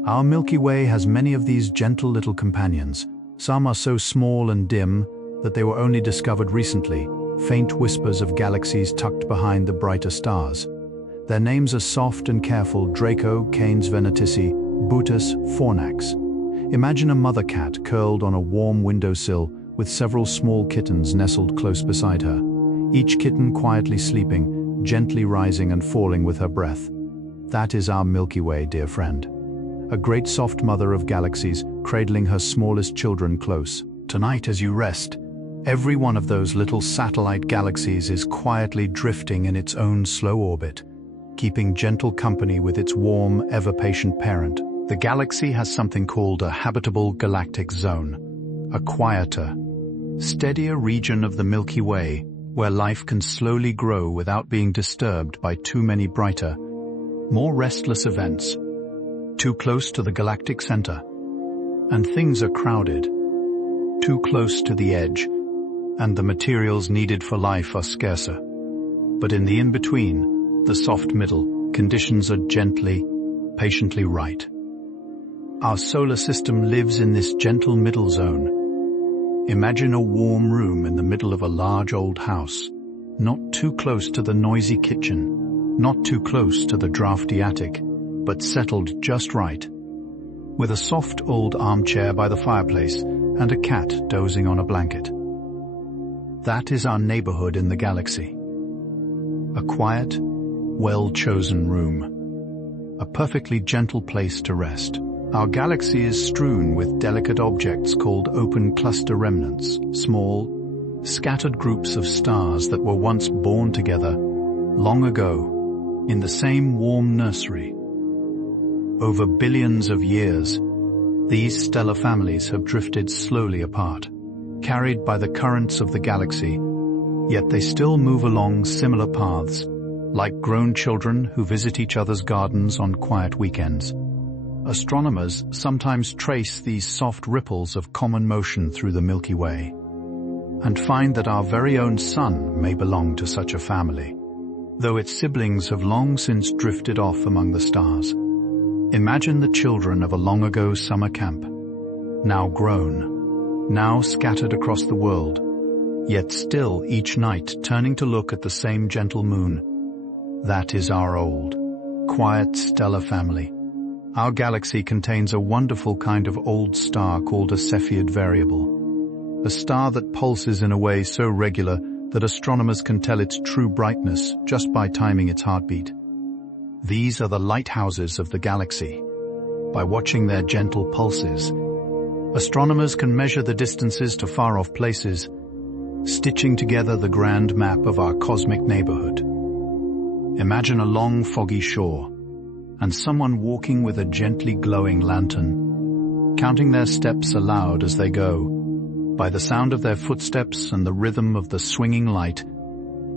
Our Milky Way has many of these gentle little companions. Some are so small and dim that they were only discovered recently, faint whispers of galaxies tucked behind the brighter stars. Their names are soft and careful: Draco, Canes Venatici, Butus, Fornax. Imagine a mother cat curled on a warm windowsill with several small kittens nestled close beside her, each kitten quietly sleeping, gently rising and falling with her breath. That is our Milky Way, dear friend. A great soft mother of galaxies, cradling her smallest children close. Tonight, as you rest, every one of those little satellite galaxies is quietly drifting in its own slow orbit, keeping gentle company with its warm, ever-patient parent. The galaxy has something called a habitable galactic zone, a quieter, steadier region of the Milky Way where life can slowly grow without being disturbed by too many brighter, more restless events, too close to the galactic center, and things are crowded, too close to the edge, and the materials needed for life are scarcer. But in the in-between, the soft middle, conditions are gently, patiently right. Our solar system lives in this gentle middle zone. Imagine a warm room in the middle of a large old house, not too close to the noisy kitchen, not too close to the drafty attic, but settled just right, with a soft old armchair by the fireplace and a cat dozing on a blanket. That is our neighborhood in the galaxy. A quiet, well-chosen room. A perfectly gentle place to rest. Our galaxy is strewn with delicate objects called open cluster remnants, small, scattered groups of stars that were once born together, long ago, in the same warm nursery. Over billions of years, these stellar families have drifted slowly apart, carried by the currents of the galaxy, yet they still move along similar paths, like grown children who visit each other's gardens on quiet weekends. Astronomers sometimes trace these soft ripples of common motion through the Milky Way, and find that our very own sun may belong to such a family, though its siblings have long since drifted off among the stars. Imagine the children of a long-ago summer camp, now grown, now scattered across the world, yet still each night turning to look at the same gentle moon. That is our old, quiet stellar family. Our galaxy contains a wonderful kind of old star called a Cepheid variable, a star that pulses in a way so regular that astronomers can tell its true brightness just by timing its heartbeat. These are the lighthouses of the galaxy. By watching their gentle pulses, astronomers can measure the distances to far-off places, stitching together the grand map of our cosmic neighborhood. Imagine a long, foggy shore, and someone walking with a gently glowing lantern, counting their steps aloud as they go. By the sound of their footsteps and the rhythm of the swinging light,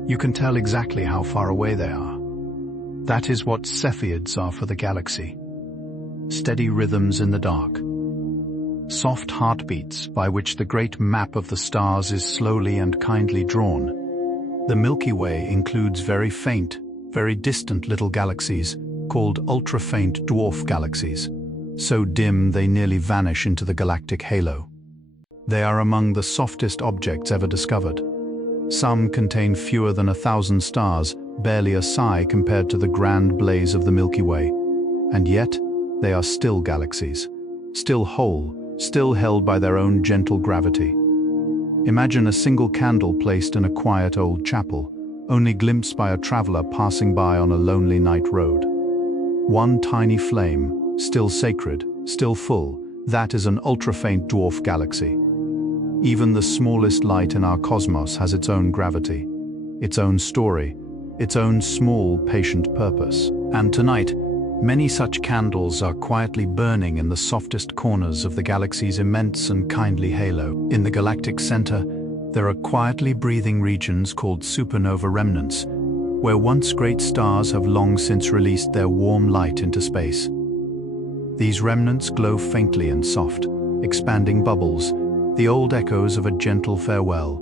you can tell exactly how far away they are. That is what Cepheids are for the galaxy. Steady rhythms in the dark. Soft heartbeats by which the great map of the stars is slowly and kindly drawn. The Milky Way includes very faint, very distant little galaxies, called ultra-faint dwarf galaxies, so dim they nearly vanish into the galactic halo. They are among the softest objects ever discovered. Some contain fewer than 1,000 stars, barely a sigh compared to the grand blaze of the Milky Way, and yet they are still galaxies, still whole, still held by their own gentle gravity. Imagine a single candle placed in a quiet old chapel, only glimpsed by a traveler passing by on a lonely night road. One tiny flame, still sacred, still full, that is an ultra-faint dwarf galaxy. Even the smallest light in our cosmos has its own gravity, its own story, its own small, patient purpose. And tonight, many such candles are quietly burning in the softest corners of the galaxy's immense and kindly halo. In the galactic center, there are quietly breathing regions called supernova remnants, where once great stars have long since released their warm light into space. These remnants glow faintly and soft, expanding bubbles, the old echoes of a gentle farewell.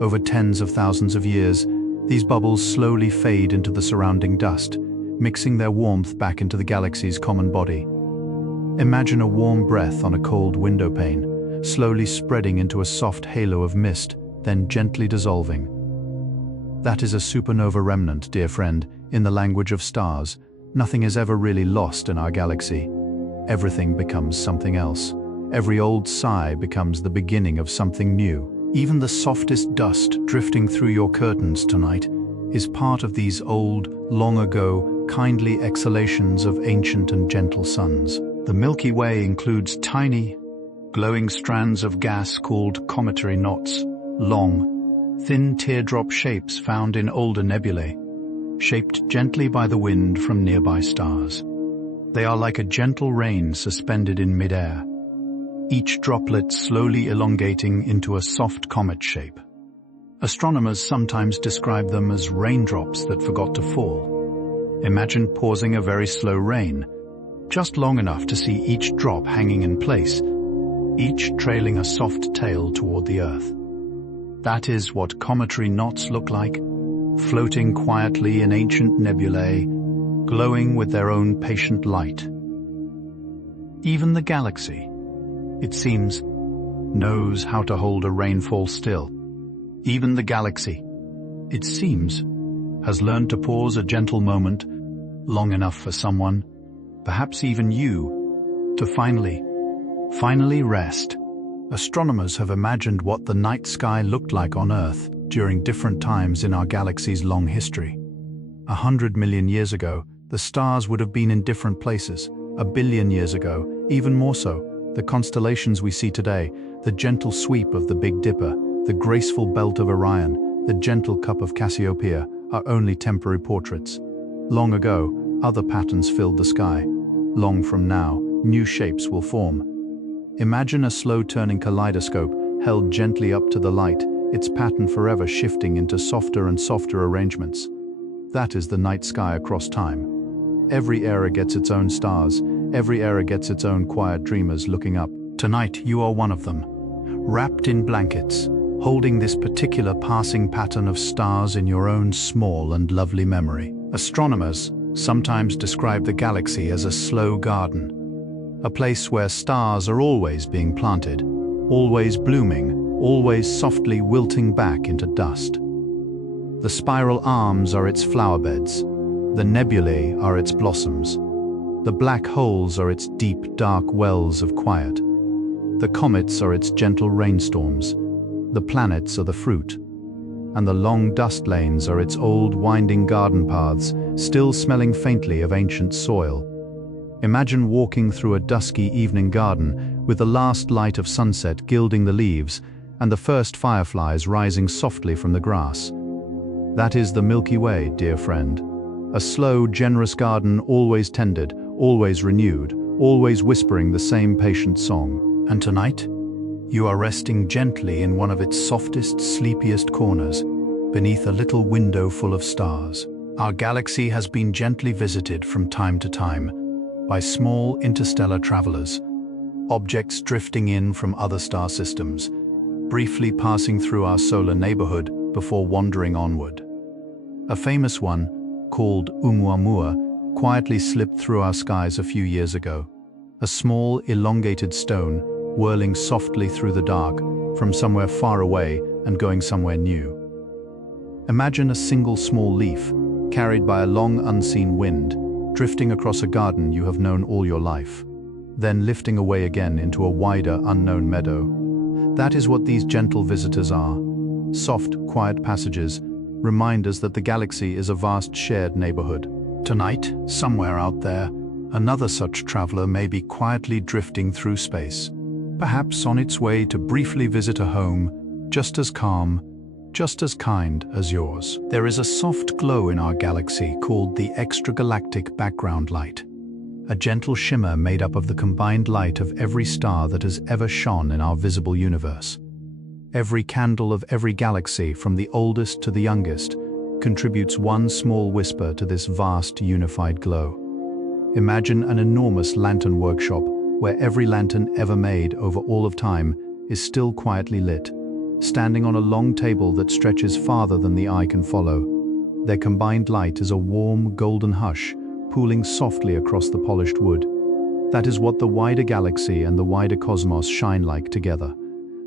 Over tens of thousands of years, these bubbles slowly fade into the surrounding dust, mixing their warmth back into the galaxy's common body. Imagine a warm breath on a cold window pane, slowly spreading into a soft halo of mist, then gently dissolving. That is a supernova remnant, dear friend, in the language of stars. Nothing is ever really lost in our galaxy. Everything becomes something else. Every old sigh becomes the beginning of something new. Even the softest dust drifting through your curtains tonight is part of these old, long-ago, kindly exhalations of ancient and gentle suns. The Milky Way includes tiny, glowing strands of gas called cometary knots, long, thin teardrop shapes found in older nebulae, shaped gently by the wind from nearby stars. They are like a gentle rain suspended in midair. each droplet slowly elongating into a soft comet shape. Astronomers sometimes describe them as raindrops that forgot to fall. Imagine pausing a very slow rain, just long enough to see each drop hanging in place, each trailing a soft tail toward the Earth. That is what cometary knots look like, floating quietly in ancient nebulae, glowing with their own patient light. Even the galaxy, it seems, knows how to hold a rainfall still. Even the galaxy, it seems, has learned to pause a gentle moment long enough for someone, perhaps even you, to finally rest. Astronomers have imagined what the night sky looked like on Earth during different times in our galaxy's long history. 100 million years ago, the stars would have been in different places. 1 billion years ago, even more so, the constellations we see today, the gentle sweep of the Big Dipper, the graceful belt of Orion, the gentle cup of Cassiopeia, are only temporary portraits. Long ago, other patterns filled the sky. Long from now, new shapes will form. Imagine a slow-turning kaleidoscope held gently up to the light, its pattern forever shifting into softer and softer arrangements. That is the night sky across time. Every era gets its own stars, every era gets its own quiet dreamers looking up. Tonight, you are one of them, wrapped in blankets, holding this particular passing pattern of stars in your own small and lovely memory. Astronomers sometimes describe the galaxy as a slow garden, a place where stars are always being planted, always blooming, always softly wilting back into dust. The spiral arms are its flower beds, the nebulae are its blossoms, the black holes are its deep, dark wells of quiet, the comets are its gentle rainstorms, the planets are the fruit, and the long dust lanes are its old winding garden paths, still smelling faintly of ancient soil. Imagine walking through a dusky evening garden with the last light of sunset gilding the leaves and the first fireflies rising softly from the grass. That is the Milky Way, dear friend. A slow, generous garden always tended, always renewed, always whispering the same patient song. And tonight, you are resting gently in one of its softest, sleepiest corners, beneath a little window full of stars. Our galaxy has been gently visited from time to time by small interstellar travelers, objects drifting in from other star systems, briefly passing through our solar neighborhood before wandering onward. A famous one, called Oumuamua, quietly slipped through our skies a few years ago, a small, elongated stone whirling softly through the dark from somewhere far away and going somewhere new. Imagine a single small leaf, carried by a long unseen wind, drifting across a garden you have known all your life, then lifting away again into a wider, unknown meadow. That is what these gentle visitors are. Soft, quiet passages, reminders that the galaxy is a vast shared neighborhood. Tonight, somewhere out there, another such traveler may be quietly drifting through space, perhaps on its way to briefly visit a home just as calm, just as kind as yours. There is a soft glow in our galaxy called the extragalactic background light, a gentle shimmer made up of the combined light of every star that has ever shone in our visible universe. Every candle of every galaxy, from the oldest to the youngest, contributes one small whisper to this vast unified glow. Imagine an enormous lantern workshop where every lantern ever made over all of time is still quietly lit, standing on a long table that stretches farther than the eye can follow. Their combined light is a warm, golden hush, pooling softly across the polished wood. That is what the wider galaxy and the wider cosmos shine like together,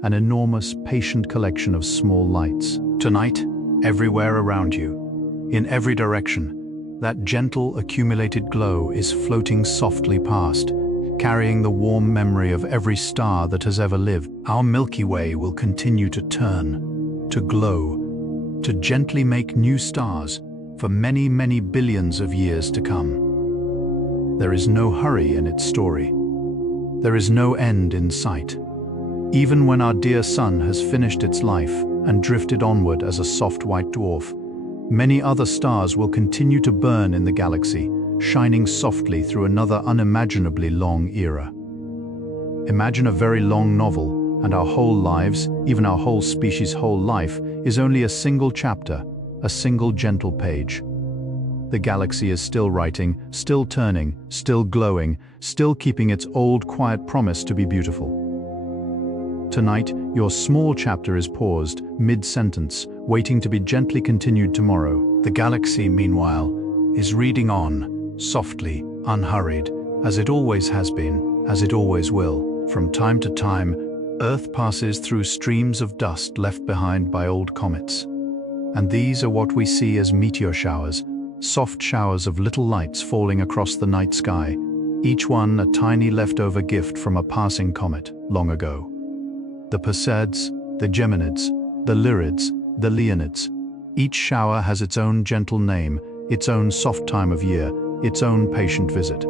an enormous, patient collection of small lights. Tonight, everywhere around you, in every direction, that gentle, accumulated glow is floating softly past, carrying the warm memory of every star that has ever lived. Our Milky Way will continue to turn, to glow, to gently make new stars for many, many billions of years to come. There is no hurry in its story. There is no end in sight. Even when our dear sun has finished its life and drifted onward as a soft white dwarf, many other stars will continue to burn in the galaxy, shining softly through another unimaginably long era. Imagine a very long novel, and our whole lives, even our whole species' whole life, is only a single chapter, a single gentle page. The galaxy is still writing, still turning, still glowing, still keeping its old quiet promise to be beautiful. Tonight, your small chapter is paused, mid-sentence, waiting to be gently continued tomorrow. The galaxy, meanwhile, is reading on, softly, unhurried, as it always has been, as it always will. From time to time, Earth passes through streams of dust left behind by old comets. And these are what we see as meteor showers, soft showers of little lights falling across the night sky, each one a tiny leftover gift from a passing comet long ago. The Perseids, the Geminids, the Lyrids, the Leonids. Each shower has its own gentle name, its own soft time of year, its own patient visit.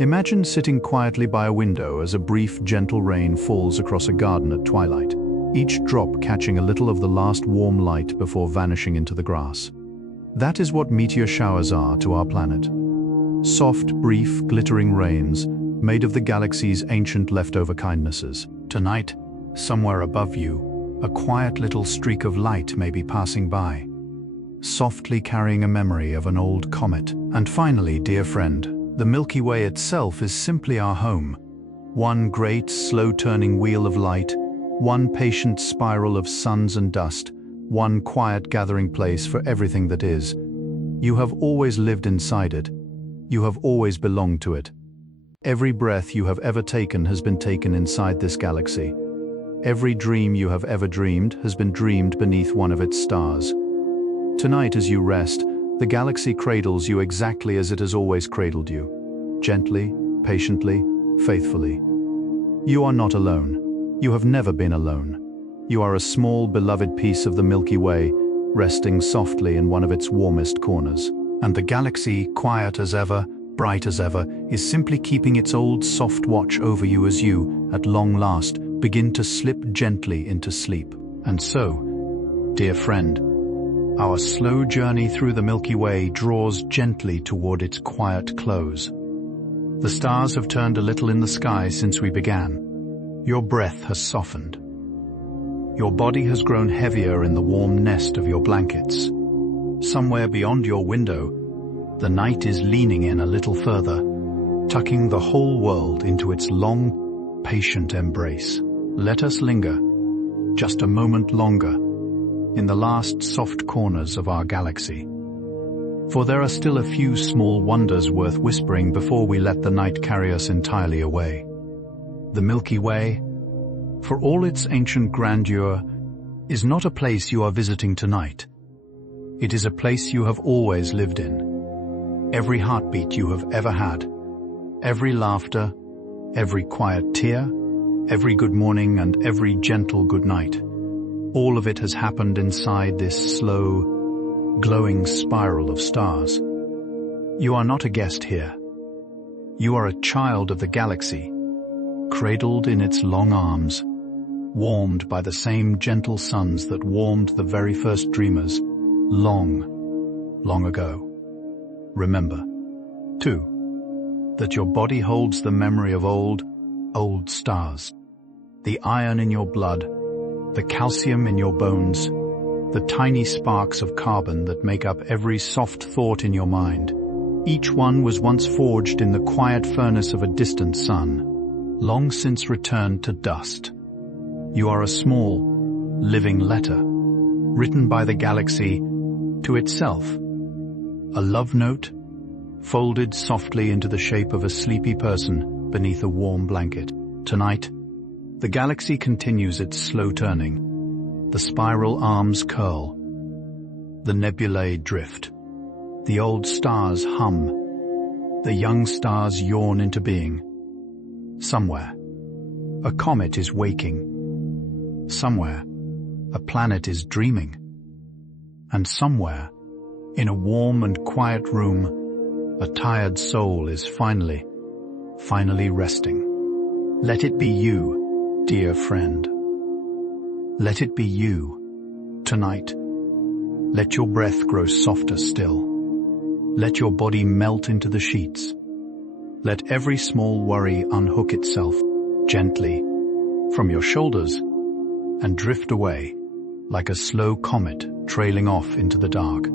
Imagine sitting quietly by a window as a brief, gentle rain falls across a garden at twilight, each drop catching a little of the last warm light before vanishing into the grass. That is what meteor showers are to our planet. Soft, brief, glittering rains made of the galaxy's ancient leftover kindnesses. Tonight, somewhere above you, a quiet little streak of light may be passing by, softly carrying a memory of an old comet. And finally, dear friend, the Milky Way itself is simply our home. One great, slow-turning wheel of light, one patient spiral of suns and dust, one quiet gathering place for everything that is. You have always lived inside it. You have always belonged to it. Every breath you have ever taken has been taken inside this galaxy. Every dream you have ever dreamed has been dreamed beneath one of its stars. Tonight, as you rest, the galaxy cradles you exactly as it has always cradled you. Gently, patiently, faithfully. You are not alone. You have never been alone. You are a small, beloved piece of the Milky Way, resting softly in one of its warmest corners. And the galaxy, quiet as ever, bright as ever, is simply keeping its old soft watch over you as you, at long last, begin to slip gently into sleep. And so, dear friend, our slow journey through the Milky Way draws gently toward its quiet close. The stars have turned a little in the sky since we began. Your breath has softened. Your body has grown heavier in the warm nest of your blankets. Somewhere beyond your window, the night is leaning in a little further, tucking the whole world into its long, patient embrace. Let us linger, just a moment longer, in the last soft corners of our galaxy. For there are still a few small wonders worth whispering before we let the night carry us entirely away. The Milky Way, for all its ancient grandeur, is not a place you are visiting tonight. It is a place you have always lived in. Every heartbeat you have ever had, every laughter, every quiet tear, every good morning and every gentle good night, all of it has happened inside this slow, glowing spiral of stars. You are not a guest here. You are a child of the galaxy, cradled in its long arms, warmed by the same gentle suns that warmed the very first dreamers long, long ago. Remember, too, that your body holds the memory of old stars. The iron in your blood, the calcium in your bones, the tiny sparks of carbon that make up every soft thought in your mind. Each one was once forged in the quiet furnace of a distant sun, long since returned to dust. You are a small, living letter, written by the galaxy to itself. A love note, folded softly into the shape of a sleepy person beneath a warm blanket. Tonight, the galaxy continues its slow turning. The spiral arms curl. The nebulae drift. The old stars hum. The young stars yawn into being. Somewhere, a comet is waking. Somewhere, a planet is dreaming. And somewhere, in a warm and quiet room, a tired soul is finally resting. Let it be you, dear friend. Let it be you, tonight. Let your breath grow softer still. Let your body melt into the sheets. Let every small worry unhook itself. gently from your shoulders and drift away like a slow comet trailing off into the dark.